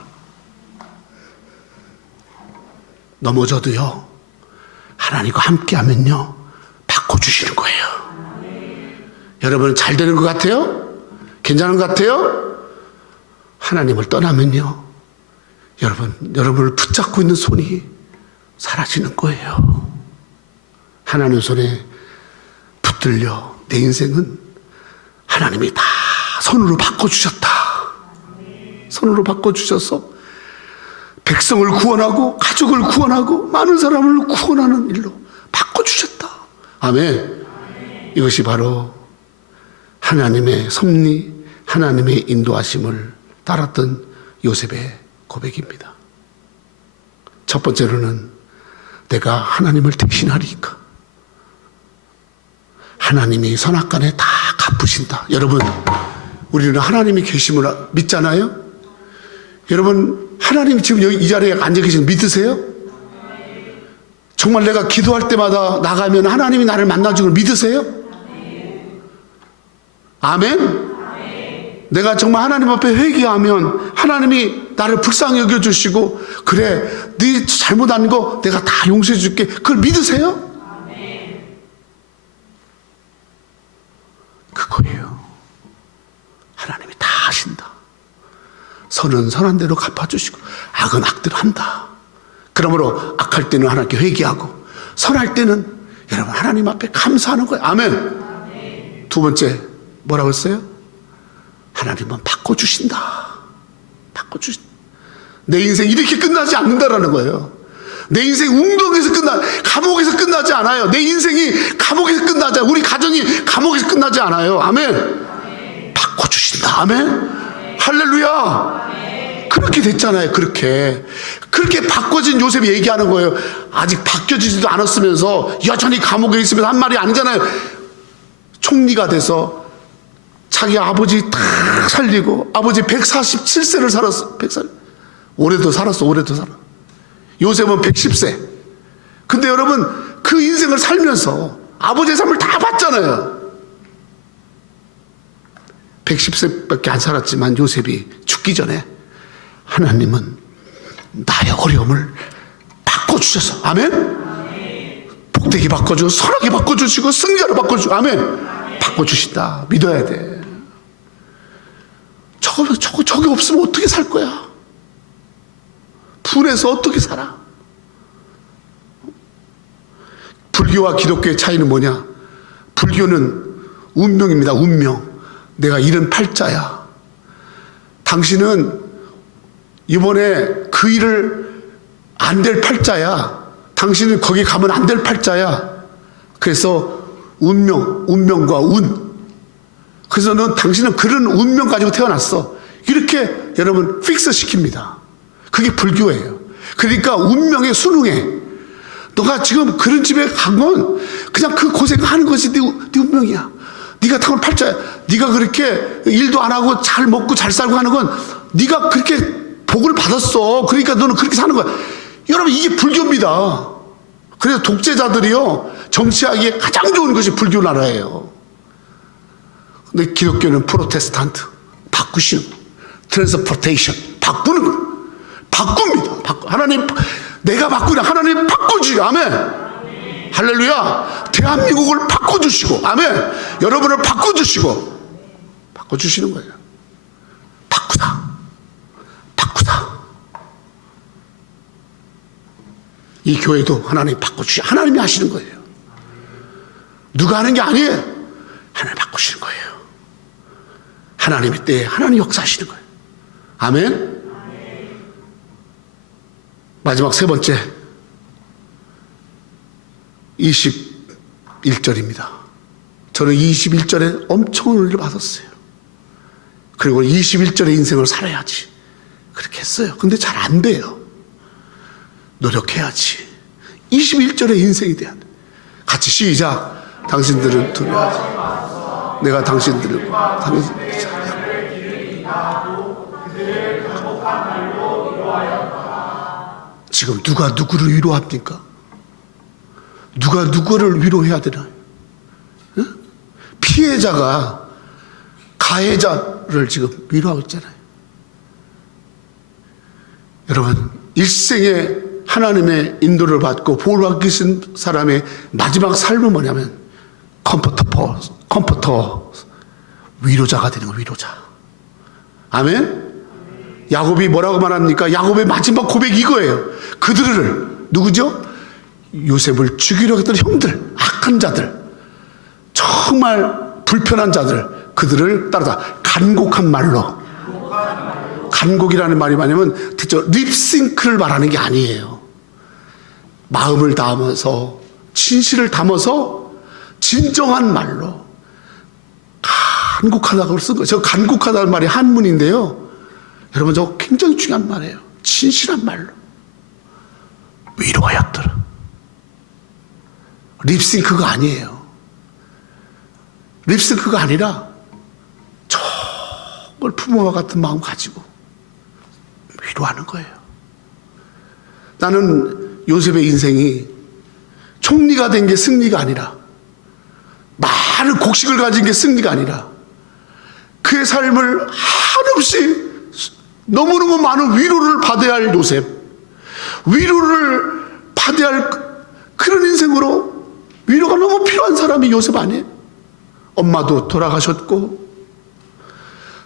넘어져도요, 하나님과 함께 하면요, 바꿔주시는 거예요. 여러분, 잘 되는 것 같아요? 괜찮은 것 같아요? 하나님을 떠나면요, 여러분을 붙잡고 있는 손이 사라지는 거예요. 하나님 손에 붙들려 내 인생은 하나님이 다 손으로 바꿔주셨다. 손으로 바꿔주셔서 백성을 구원하고 가족을 구원하고 많은 사람을 구원하는 일로 바꿔주셨다. 아멘. 이것이 바로 하나님의 섭리, 하나님의 인도하심을 따랐던 요셉의 고백입니다. 첫 번째로는 내가 하나님을 대신하리니까 하나님이 선악간에 다 갚으신다. 여러분, 우리는 하나님이 계심을 믿잖아요. 여러분, 하나님이 지금 여기 이 자리에 앉아 계시는 거 믿으세요? 정말 내가 기도할 때마다 나가면 하나님이 나를 만나주는 걸 믿으세요? 아멘? 내가 정말 하나님 앞에 회개하면 하나님이 나를 불쌍히 여겨주시고, 그래, 네 잘못한 거 내가 다 용서해 줄게, 그걸 믿으세요? 그거예요. 선은 선한 대로 갚아주시고 악은 악대로 한다. 그러므로 악할 때는 하나님께 회개하고 선할 때는 여러분 하나님 앞에 감사하는 거예요. 아멘. 두 번째 뭐라고 했어요? 하나님은 바꿔주신다. 바꿔주신다. 내 인생 이렇게 끝나지 않는다라는 거예요. 내 인생 웅덩이에서 감옥에서 끝나지 않아요. 내 인생이 감옥에서 끝나지 않아요. 우리 가정이 감옥에서 끝나지 않아요. 아멘. 바꿔주신다. 아멘. 할렐루야. 그렇게 됐잖아요. 그렇게 바꿔진 요셉이 얘기하는 거예요. 아직 바뀌어지지도 않았으면서 여전히 감옥에 있으면서 한 말이 아니잖아요. 총리가 돼서 자기 아버지 딱 살리고 아버지 147세를 살았어. 140. 올해도 살았어. 요셉은 110세. 근데 여러분 그 인생을 살면서 아버지의 삶을 다 봤잖아요. 110세밖에 안 살았지만 요셉이 죽기 전에 하나님은 나의 어려움을 바꿔주셔서 아멘. 복되게 바꿔주고 선하게 바꿔주시고 승자로 바꿔주고 아멘. 바꿔주신다. 믿어야 돼. 저게 없으면 어떻게 살 거야? 분해서 어떻게 살아? 불교와 기독교의 차이는 뭐냐? 불교는 운명입니다. 운명. 내가 잃은 팔자야. 당신은 이번에 그 일을 안 될 팔자야. 당신은 거기 가면 안 될 팔자야. 그래서 운명과 운. 그래서 당신은 그런 운명 가지고 태어났어. 이렇게 여러분 픽스 시킵니다. 그게 불교예요. 그러니까 운명에 순응해. 너가 지금 그런 집에 간 건 그냥 그 고생하는 것이 네 운명이야. 네가 타고난 팔자야. 네가 그렇게 일도 안 하고 잘 먹고 잘 살고 하는 건 네가 그렇게 복을 받았어. 그러니까 너는 그렇게 사는 거야. 여러분 이게 불교입니다. 그래서 독재자들이요 정치하기에 가장 좋은 것이 불교 나라예요. 근데 기독교는 프로테스탄트 바꾸시는 트랜스포테이션 바꾸는 거 바꿉니다. 하나님 내가 바꾸냐 하나님 바꾸지. 아멘. 할렐루야. 대한민국을 바꿔주시고 아멘. 여러분을 바꿔주시고 바꿔주시는 거예요. 바꾸다. 이 교회도 하나님 하나님이 하시는 거예요. 누가 하는 게 아니에요. 하나님 바꾸시는 거예요. 하나님의 때에 하나님 역사하시는 거예요. 아멘. 마지막 세 번째 21절입니다. 저는 21절에 엄청난 은혜를 받았어요. 그리고 21절의 인생을 살아야지 그렇게 했어요. 근데 잘 안 돼요. 노력해야지. 21절의 인생이 돼야 돼. 같이 시작. 당신들은 두려워하지. 내가 당신들을 지금 누가 누구를 위로합니까? 누가 누구를 위로해야 되나요? 응? 피해자가 가해자를 지금 위로하고 있잖아요. 여러분 일생에 하나님의 인도를 받고 보호를 받기 위한 사람의 마지막 삶은 뭐냐면 컴포터 위로자가 되는 거예요. 위로자. 아멘. 야곱이 뭐라고 말합니까? 야곱의 마지막 고백이 이거예요. 그들을 누구죠? 요셉을 죽이려고 했던 형들, 악한 자들, 정말 불편한 자들, 그들을 따르다 간곡한 말로. 간곡이라는 말이 뭐냐면 립싱크를 말하는 게 아니에요. 마음을 담아서 진실을 담아서 진정한 말로 간곡하다고 쓴 거예요. 저 간곡하다는 말이 한문인데요. 여러분 저거 굉장히 중요한 말이에요. 진실한 말로 위로하였더라. 립싱크가 아니에요. 립싱크가 아니라 정말 부모와 같은 마음 가지고 위로하는 거예요. 나는 요셉의 인생이 총리가 된 게 승리가 아니라 많은 곡식을 가진 게 승리가 아니라 그의 삶을 한없이 너무너무 많은 위로를 받아야 할 요셉, 위로를 받아야 할 그런 인생으로 위로가 너무 필요한 사람이 요셉 아니에요? 엄마도 돌아가셨고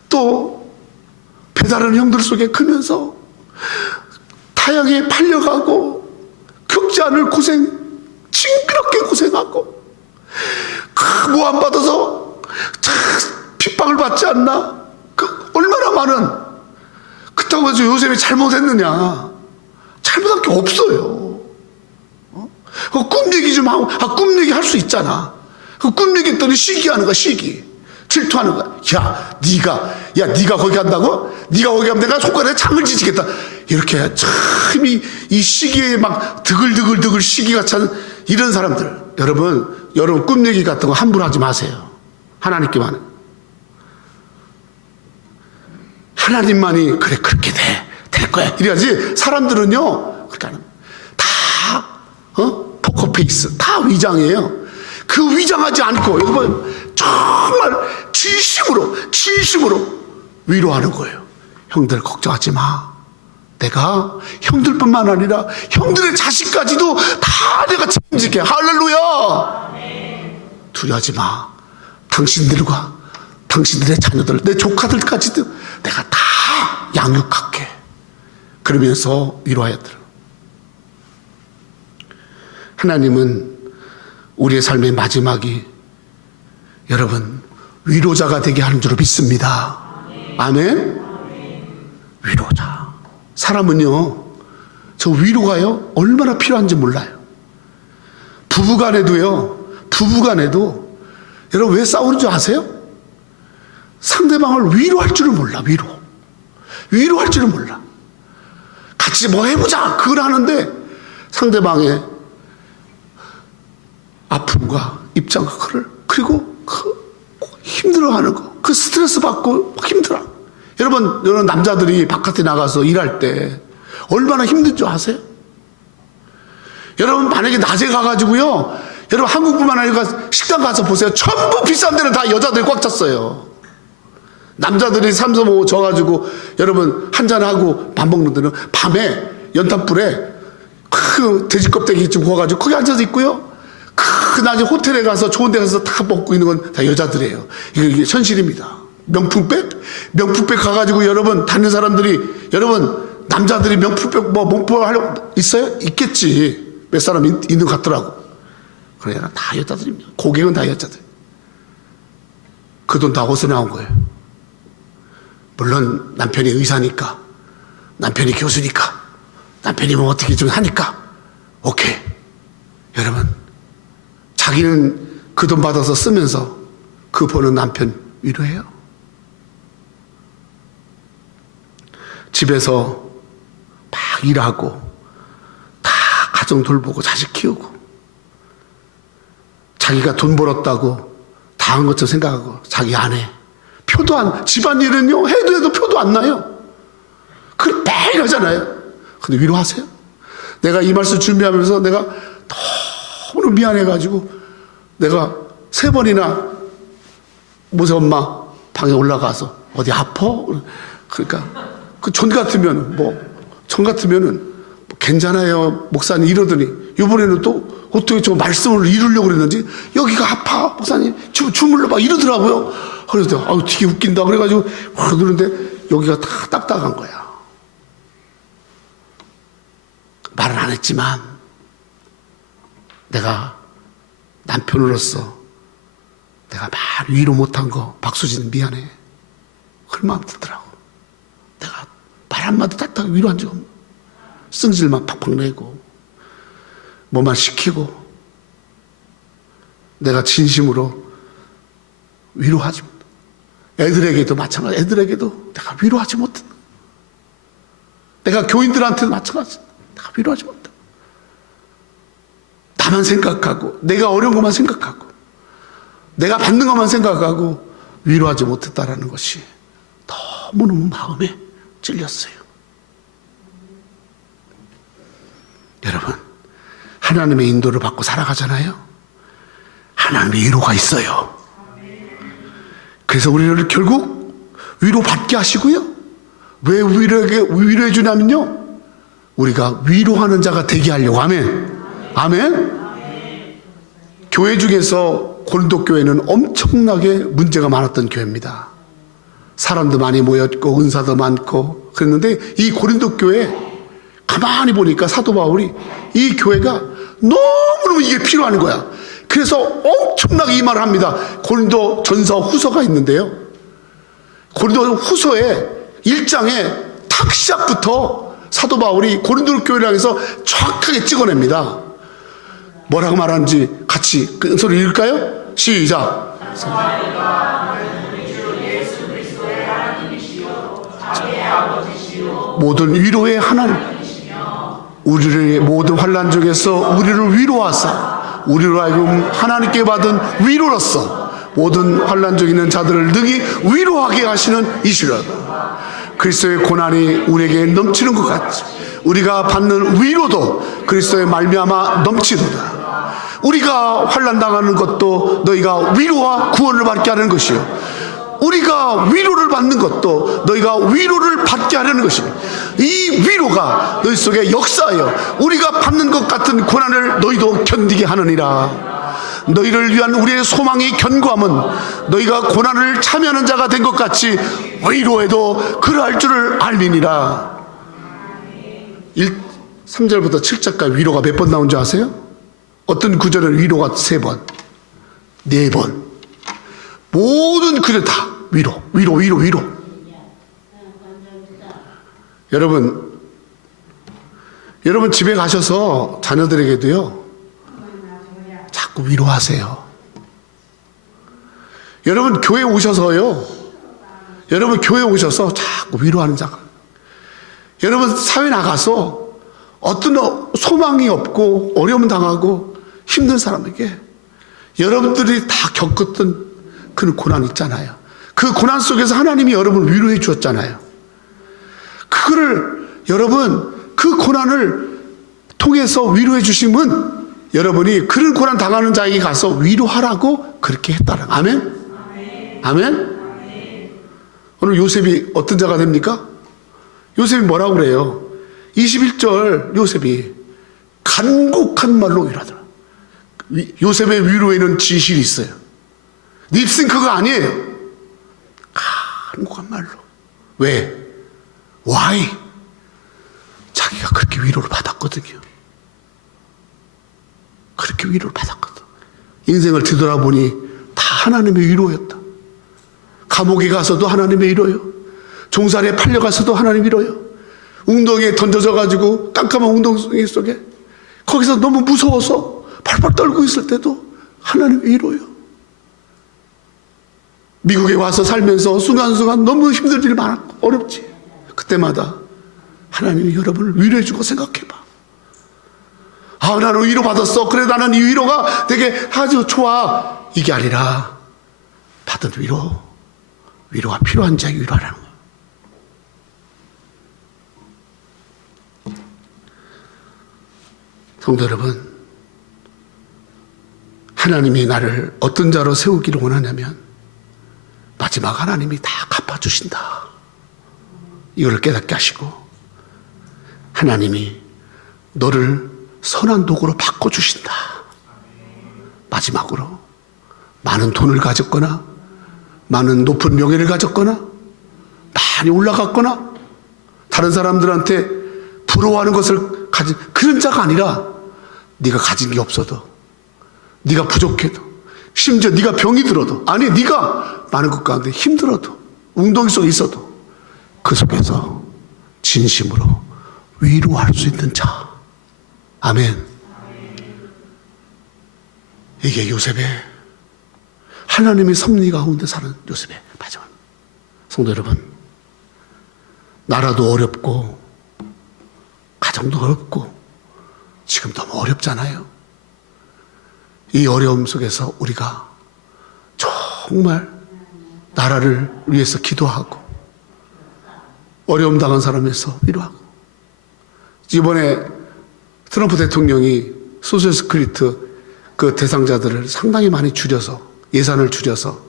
또 배다른 형들 속에 크면서 타향에 팔려가고 겪지 않을 고생, 징그럽게 고생하고 그 모함 받아서 핍박을 받지 않나? 그 얼마나 많은, 그렇다고 해서 요셉이 잘못했느냐? 잘못한 게 없어요. 꿈 얘기 좀 하고, 꿈 얘기 할 수 있잖아. 그 꿈 얘기했더니 시기하는 거야, 시기. 질투하는 거야. 네가 거기 간다고? 네가 거기 가면 내가 손가락에 창을 지지겠다. 이렇게 참 이 시기에 막 드글드글 시기가 찬 이런 사람들. 여러분 꿈 얘기 같은 거 함부로 하지 마세요. 하나님께만. 하나님만이 그래 그렇게 될 거야 이래야지. 사람들은요 그렇게 하는 다 포커페이스, 다 위장이에요. 그 위장하지 않고 여러분 정말 진심으로 위로하는 거예요. 형들 걱정하지 마. 내가 형들뿐만 아니라 형들의 자식까지도 다 내가 책임질게. 할렐루야. 두려워하지 마. 당신들과 당신들의 자녀들, 내 조카들까지도 내가 다 양육할게. 그러면서 위로하였더라. 하나님은 우리의 삶의 마지막이 여러분 위로자가 되게 하는 줄 믿습니다. 아멘. 위로자. 사람은요 저 위로가요 얼마나 필요한지 몰라요. 부부간에도 여러분 왜 싸우는 줄 아세요? 상대방을 위로할 줄을 몰라. 위로할 줄을 몰라. 같이 뭐 해보자 그걸 하는데 상대방의 아픔과 입장과 그리고 그 힘들어하는 거, 그 스트레스 받고 힘들어. 여러분 남자들이 바깥에 나가서 일할 때 얼마나 힘든 줄 아세요? 여러분 만약에 낮에 가가지고요, 여러분 한국뿐만 아니라 식당 가서 보세요. 전부 비싼 데는 다 여자들이 꽉 찼어요. 남자들이 삼삼오오 져가지고 여러분 한잔하고 밥 먹는 데는 밤에 연탄불에 그 돼지 껍데기 좀 구워가지고 거기 앉아서 있고요. 그 낮에 호텔에 가서 좋은 데 가서 다 먹고 있는 건 다 여자들이에요. 이게 현실입니다. 명품백 가가지고 여러분 다른 사람들이, 여러분 남자들이 명품백 뭐 몸포 하려고 있어요? 있겠지. 몇 사람 있는 것 같더라고. 그러니까 다 여자들입니다. 고객은 다 여자들. 그 돈 다 어디서 나온 거예요? 물론 남편이 의사니까, 남편이 교수니까, 남편이 뭐 어떻게 좀 하니까 오케이. 여러분 자기는 그 돈 받아서 쓰면서 그 버는 남편 위로해요? 집에서 막 일하고 다 가정 돌보고 자식 키우고 자기가 돈 벌었다고 다 한 것처럼 생각하고 자기 아내 집안일은요 해도 표도 안 나요. 그걸 매일 하잖아요. 근데 위로하세요? 내가 이 말씀 준비하면서 내가 너무 미안해가지고 내가 3번이나 모세 엄마 방에 올라가서 어디 아파? 그러니까 그 전 같으면은 괜찮아요 목사님 이러더니 이번에는 또 어떻게 저 말씀을 이루려고 그랬는지 여기가 아파 목사님 주물러 봐 이러더라고요. 그래서 아유 되게 웃긴다 그래가지고 그러는데 여기가 다 딱딱한 거야. 말은 안 했지만 내가 남편으로서 내가 말 위로 못한 거 박수진 미안해. 그런 마음 들더라고. 내가 말 한마디 딱딱 위로한 적 없는, 승질만 팍팍 내고 뭐만 시키고 내가 진심으로 위로하지 못해. 애들에게도 마찬가지. 애들에게도 내가 위로하지 못해. 내가 교인들한테도 마찬가지. 내가 위로하지 못해. 나만 생각하고 내가 어려운 것만 생각하고 내가 받는 것만 생각하고 위로하지 못했다라는 것이 너무너무 마음에 찔렸어요. 여러분 하나님의 인도를 받고 살아가잖아요. 하나님의 위로가 있어요. 그래서 우리를 결국 위로받게 하시고요. 왜 위로해 주냐면요, 우리가 위로하는 자가 되게 하려고. 아멘. 교회 중에서 고린도 교회는 엄청나게 문제가 많았던 교회입니다. 사람도 많이 모였고 은사도 많고 그랬는데 이 고린도 교회 가만히 보니까 사도 바울이 이 교회가 너무너무 이게 필요한 거야. 그래서 엄청나게 이 말을 합니다. 고린도 전서 후서가 있는데요. 고린도 후서에 1장에 탁 시작부터 사도 바울이 고린도 교회를 향해서 정확하게 찍어냅니다. 뭐라고 말하는지 같이 그 소리 읽을까요? 시작. 모든 위로의 하나님, 우리를 모든 환난 중에서 우리를 위로하사 우리로 하여금 하나님께 받은 위로로서 모든 환난 중에 있는 자들을 능히 위로하게 하시는 이시로다. 그리스도의 고난이 우리에게 넘치는 것 같이 우리가 받는 위로도 그리스도의 말미암아 넘치도다. 우리가 환난 당하는 것도 너희가 위로와 구원을 받게 하는 것이요, 우리가 위로를 받는 것도 너희가 위로를 받게 하려는 것이니 이 위로가 너희 속에 역사하여 우리가 받는 것 같은 고난을 너희도 견디게 하느니라. 너희를 위한 우리의 소망이 견고함은 너희가 고난을 참여하는 자가 된 것 같이 위로에도 그러할 줄을 알미니라. 3절부터 7절까지 위로가 몇 번 나온 줄 아세요? 어떤 구절은 위로가 3번, 4번. 모든 글은 다 위로. 여러분 집에 가셔서 자녀들에게도요, 자꾸 위로하세요. 여러분 교회 오셔서요, 여러분 교회 오셔서 자꾸 위로하는 자가, 여러분 사회 나가서 어떤 소망이 없고 어려움 당하고 힘든 사람에게 여러분들이 다 겪었던 그 고난 있잖아요. 그 고난 속에서 하나님이 여러분을 위로해 주었잖아요. 그거를 여러분 그 고난을 통해서 위로해 주심은 여러분이 그런 고난 당하는 자에게 가서 위로하라고 그렇게 했다는. 아멘? 아멘? 오늘 요셉이 어떤 자가 됩니까? 요셉이 뭐라고 그래요? 21절 요셉이 간곡한 말로 위로하더라. 요셉의 위로에는 진실이 있어요. 립싱크가 아니에요. 간곡한 말로. 왜? Why? 자기가 그렇게 위로를 받았거든요. 그렇게 위로를 받았거든. 인생을 뒤돌아보니 다 하나님의 위로였다. 감옥에 가서도 하나님의 위로요. 종살이에 팔려가서도 하나님 위로요. 웅덩이에 던져져 가지고 깜깜한 웅덩이 속에 거기서 너무 무서워서 팔팔 떨고 있을 때도 하나님 위로요. 미국에 와서 살면서 순간순간 너무 힘들 일이 많았고 어렵지. 그때마다 하나님이 여러분을 위로해 주고 생각해봐. 아, 나는 위로받았어. 그래, 나는 이 위로가 되게 아주 좋아. 이게 아니라 받은 위로가 필요한 자에게 위로하라는 거예요. 성도 여러분, 하나님이 나를 어떤 자로 세우기를 원하냐면 마지막 하나님이 다 갚아주신다. 이거를 깨닫게 하시고 하나님이 너를 선한 도구로 바꿔주신다. 마지막으로 많은 돈을 가졌거나 많은 높은 명예를 가졌거나 많이 올라갔거나 다른 사람들한테 부러워하는 것을 가진 그런 자가 아니라 네가 가진 게 없어도, 네가 부족해도, 심지어 네가 병이 들어도, 아니 네가 많은 것 가운데 힘들어도, 웅덩이 속에 있어도 그 속에서 진심으로 위로할 수 있는 자. 아멘. 이게 요셉의 하나님의 섭리 가운데 사는 요셉의 마지막. 성도 여러분, 나라도 어렵고 가정도 어렵고 지금 너무 어렵잖아요. 이 어려움 속에서 우리가 정말 나라를 위해서 기도하고 어려움 당한 사람에서 위로하고, 이번에 트럼프 대통령이 소셜 스크리트 그 대상자들을 상당히 많이 줄여서, 예산을 줄여서,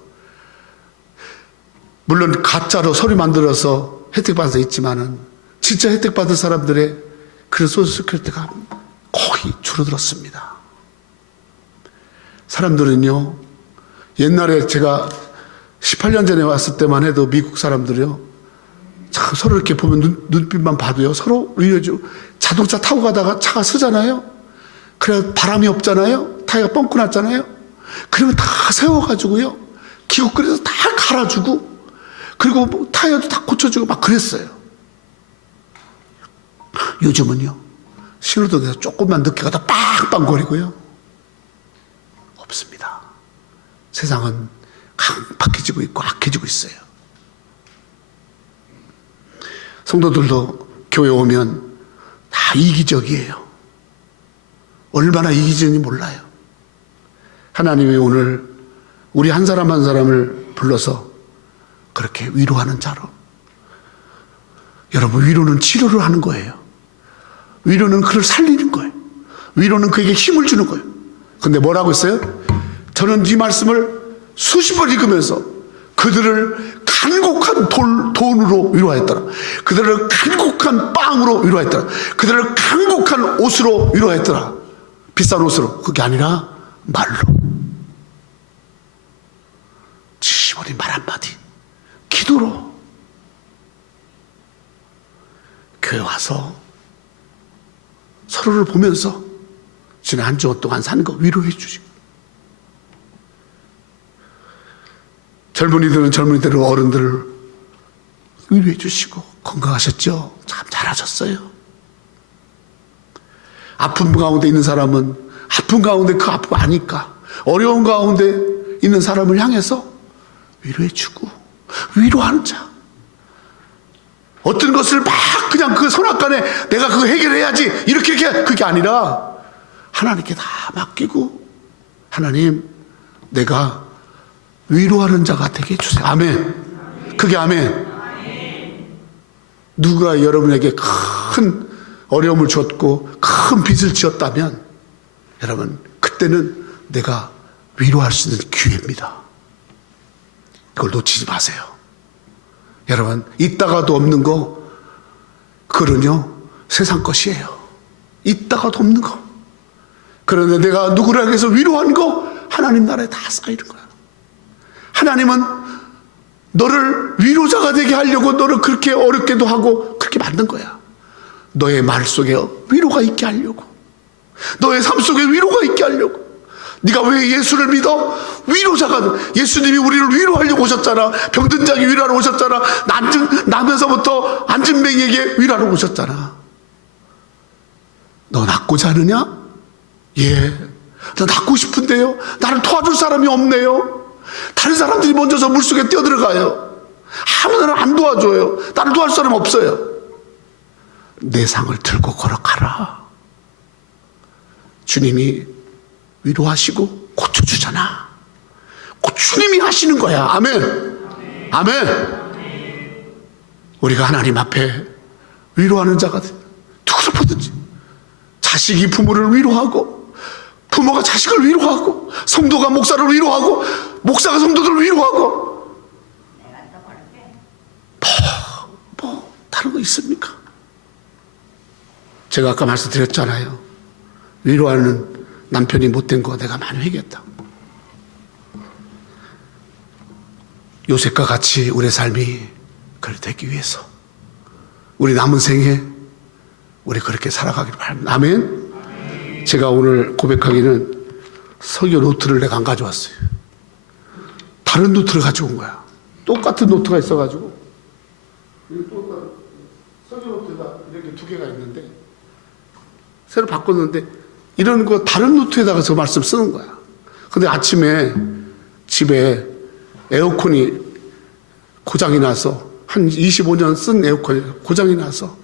물론 가짜로 서류 만들어서 혜택 받은 사 있지만은 진짜 혜택 받은 사람들의 그 소셜 스크리트가 거의 줄어들었습니다. 사람들은요, 옛날에 제가 18년 전에 왔을 때만 해도 미국 사람들이요. 참 서로 이렇게 보면 눈빛만 봐도요. 서로 위로해주고 자동차 타고 가다가 차가 서잖아요. 그래 바람이 없잖아요. 타이어가 뻥크 났잖아요. 그러면 다 세워가지고요. 기웃거려서 다 갈아주고 그리고 뭐 타이어도 다 고쳐주고 막 그랬어요. 요즘은요. 신호등에서 조금만 늦게 가다 빵빵거리고요. 없습니다. 세상은 강팍해지고 있고 악해지고 있어요. 성도들도 교회 오면 다 이기적이에요. 얼마나 이기적인지 몰라요. 하나님이 오늘 우리 한 사람 한 사람을 불러서 그렇게 위로하는 자로. 여러분, 위로는 치료를 하는 거예요. 위로는 그를 살리는 거예요. 위로는 그에게 힘을 주는 거예요. 근데 뭐라고 했어요? 저는 이 말씀을 수십 번 읽으면서 그들을 간곡한 돈으로 위로하였더라. 그들을 간곡한 빵으로 위로하였더라. 그들을 간곡한 옷으로 위로하였더라. 비싼 옷으로. 그게 아니라 말로. 지시버린 말 한마디. 기도로. 교회 와서 서로를 보면서 지난 한 주 동안 산 거 위로해 주시고, 젊은이들은 젊은이대로 어른들을 위로해 주시고, 건강하셨죠? 참 잘하셨어요. 아픔 가운데 있는 사람은 아픔 가운데 그 아픔 아니까 어려운 가운데 있는 사람을 향해서 위로해 주고 위로하는 자. 어떤 것을 막 그냥 그 선악간에 내가 그거 해결해야지 이렇게 그게 아니라 하나님께 다 맡기고, 하나님 내가 위로하는 자가 되게 해주세요. 아멘. 그게 아멘. 누가 여러분에게 큰 어려움을 줬고 큰 빚을 지었다면 여러분 그때는 내가 위로할 수 있는 기회입니다. 그걸 놓치지 마세요. 여러분 있다가도 없는 거 그거는요 세상 것이에요. 있다가도 없는 거. 그런데 내가 누구를 위해서 위로한 거 하나님 나라에 다 쌓이는 거야. 하나님은 너를 위로자가 되게 하려고 너를 그렇게 어렵게도 하고 그렇게 만든 거야. 너의 말 속에 위로가 있게 하려고, 너의 삶 속에 위로가 있게 하려고. 네가 왜 예수를 믿어? 위로자가. 예수님이 우리를 위로하려고 오셨잖아. 병든 자에게 위로하러 오셨잖아. 나면서부터 안진뱅이에게 위로하러 오셨잖아. 너 낫고자 하느냐? 예. 나 낫고 싶은데요. 나를 도와줄 사람이 없네요. 다른 사람들이 먼저서 물속에 뛰어들어가요. 아무나 안 도와줘요. 나를 도와줄 사람 없어요. 내 상을 들고 걸어가라. 주님이 위로하시고 고쳐주잖아. 주님이 하시는 거야. 아멘. 아멘. 우리가 하나님 앞에 위로하는 자가 돼. 누구를 보든지. 자식이 부모를 위로하고, 부모가 자식을 위로하고, 성도가 목사를 위로하고, 목사가 성도들을 위로하고. 뭐 다른 거 있습니까? 제가 아까 말씀드렸잖아요. 위로하는 남편이 못된 거 내가 많이 회개했다. 요셉과 같이 우리의 삶이 그렇게 되기 위해서 우리 남은 생에 우리 그렇게 살아가기를 바랍니다. 아멘. 제가 오늘 고백하기는 설교 노트를 내가 안 가져왔어요. 다른 노트를 가져온 거야. 똑같은 노트가 있어가지고 설교 노트가 이렇게 두 개가 있는데 새로 바꿨는데 이런 거 다른 노트에다가 저 말씀 쓰는 거야. 근데 아침에 집에 에어컨이 고장이 나서 한 25년 쓴 에어컨이 고장이 나서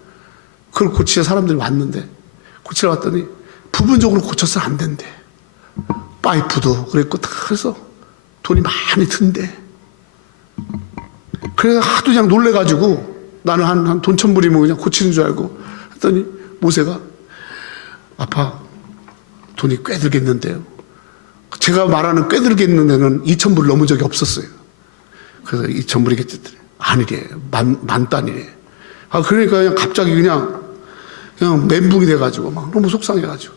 그걸 고치러 사람들이 왔는데 고치러 왔더니 부분적으로 고쳐서는 안 된대. 파이프도 그랬고 다 그래서 돈이 많이 든대. 그래서 하도 그냥 놀래가지고 나는 한 돈 1,000불이면 그냥 고치는 줄 알고 했더니 모세가 아빠 돈이 꽤 들겠는데요. 제가 말하는 꽤 들겠는 데는 2,000불 넘은 적이 없었어요. 그래서 2,000불이겠지. 아니래. 만 단위래. 아, 그러니까 그냥 갑자기 그냥 멘붕이 돼가지고 막 너무 속상해가지고.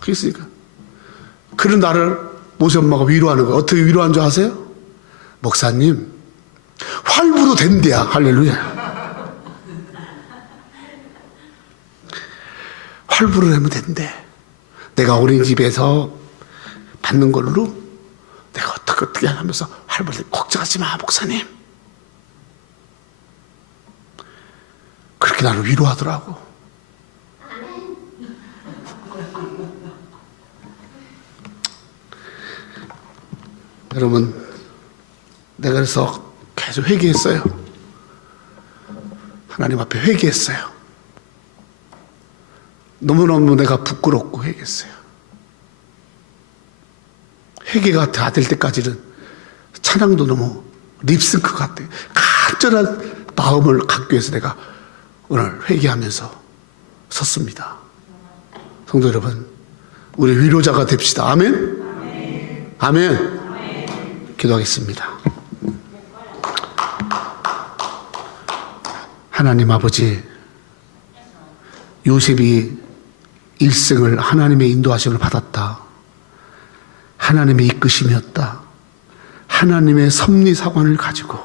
그랬으니까. 그런 나를 모세 엄마가 위로하는 거예요. 어떻게 위로한 줄 아세요? 목사님, 활부로 된대야. 할렐루야. 활부로 되면 된대. 내가 어린이집에서 받는 걸로 내가 어떻게 하면서 활부로 걱정하지 마, 목사님. 그렇게 나를 위로하더라고. 여러분, 내가 그래서 계속 회개했어요. 하나님 앞에 회개했어요. 너무너무 내가 부끄럽고 회개했어요. 회개가 다 될 때까지는 찬양도 너무 립싱크 같아. 간절한 마음을 갖기 위해서 내가 오늘 회개하면서 섰습니다. 성도 여러분, 우리 위로자가 됩시다. 아멘? 아멘. 기도하겠습니다. 하나님 아버지, 요셉이 일생을 하나님의 인도하심을 받았다. 하나님의 이끄심이었다. 하나님의 섭리사관을 가지고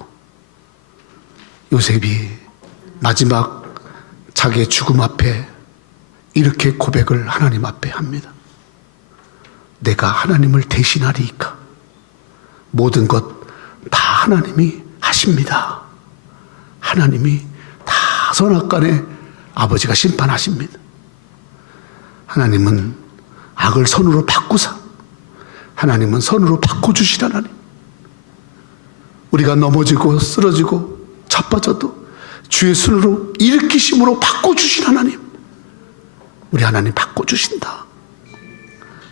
요셉이 마지막 자기의 죽음 앞에 이렇게 고백을 하나님 앞에 합니다. 내가 하나님을 대신하리이까. 모든 것 다 하나님이 하십니다. 하나님이 다 선악간에 아버지가 심판하십니다. 하나님은 악을 선으로 바꾸사, 하나님은 선으로 바꿔주시는 하나님. 우리가 넘어지고 쓰러지고 자빠져도 주의 손으로 일으키심으로 바꿔주신 하나님. 우리 하나님 바꿔주신다.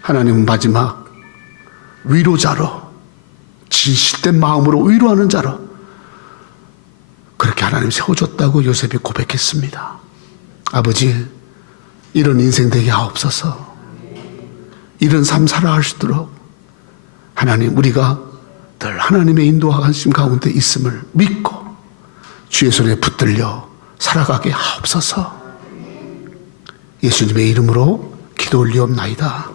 하나님은 마지막 위로자로, 진실된 마음으로 위로하는 자로 그렇게 하나님 세워줬다고 요셉이 고백했습니다. 아버지, 이런 인생 되게 하옵소서. 이런 삶 살아갈 수 있도록 하나님, 우리가 늘 하나님의 인도하심 가운데 있음을 믿고 주의 손에 붙들려 살아가게 하옵소서. 예수님의 이름으로 기도 올리옵나이다.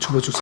주여 주세요.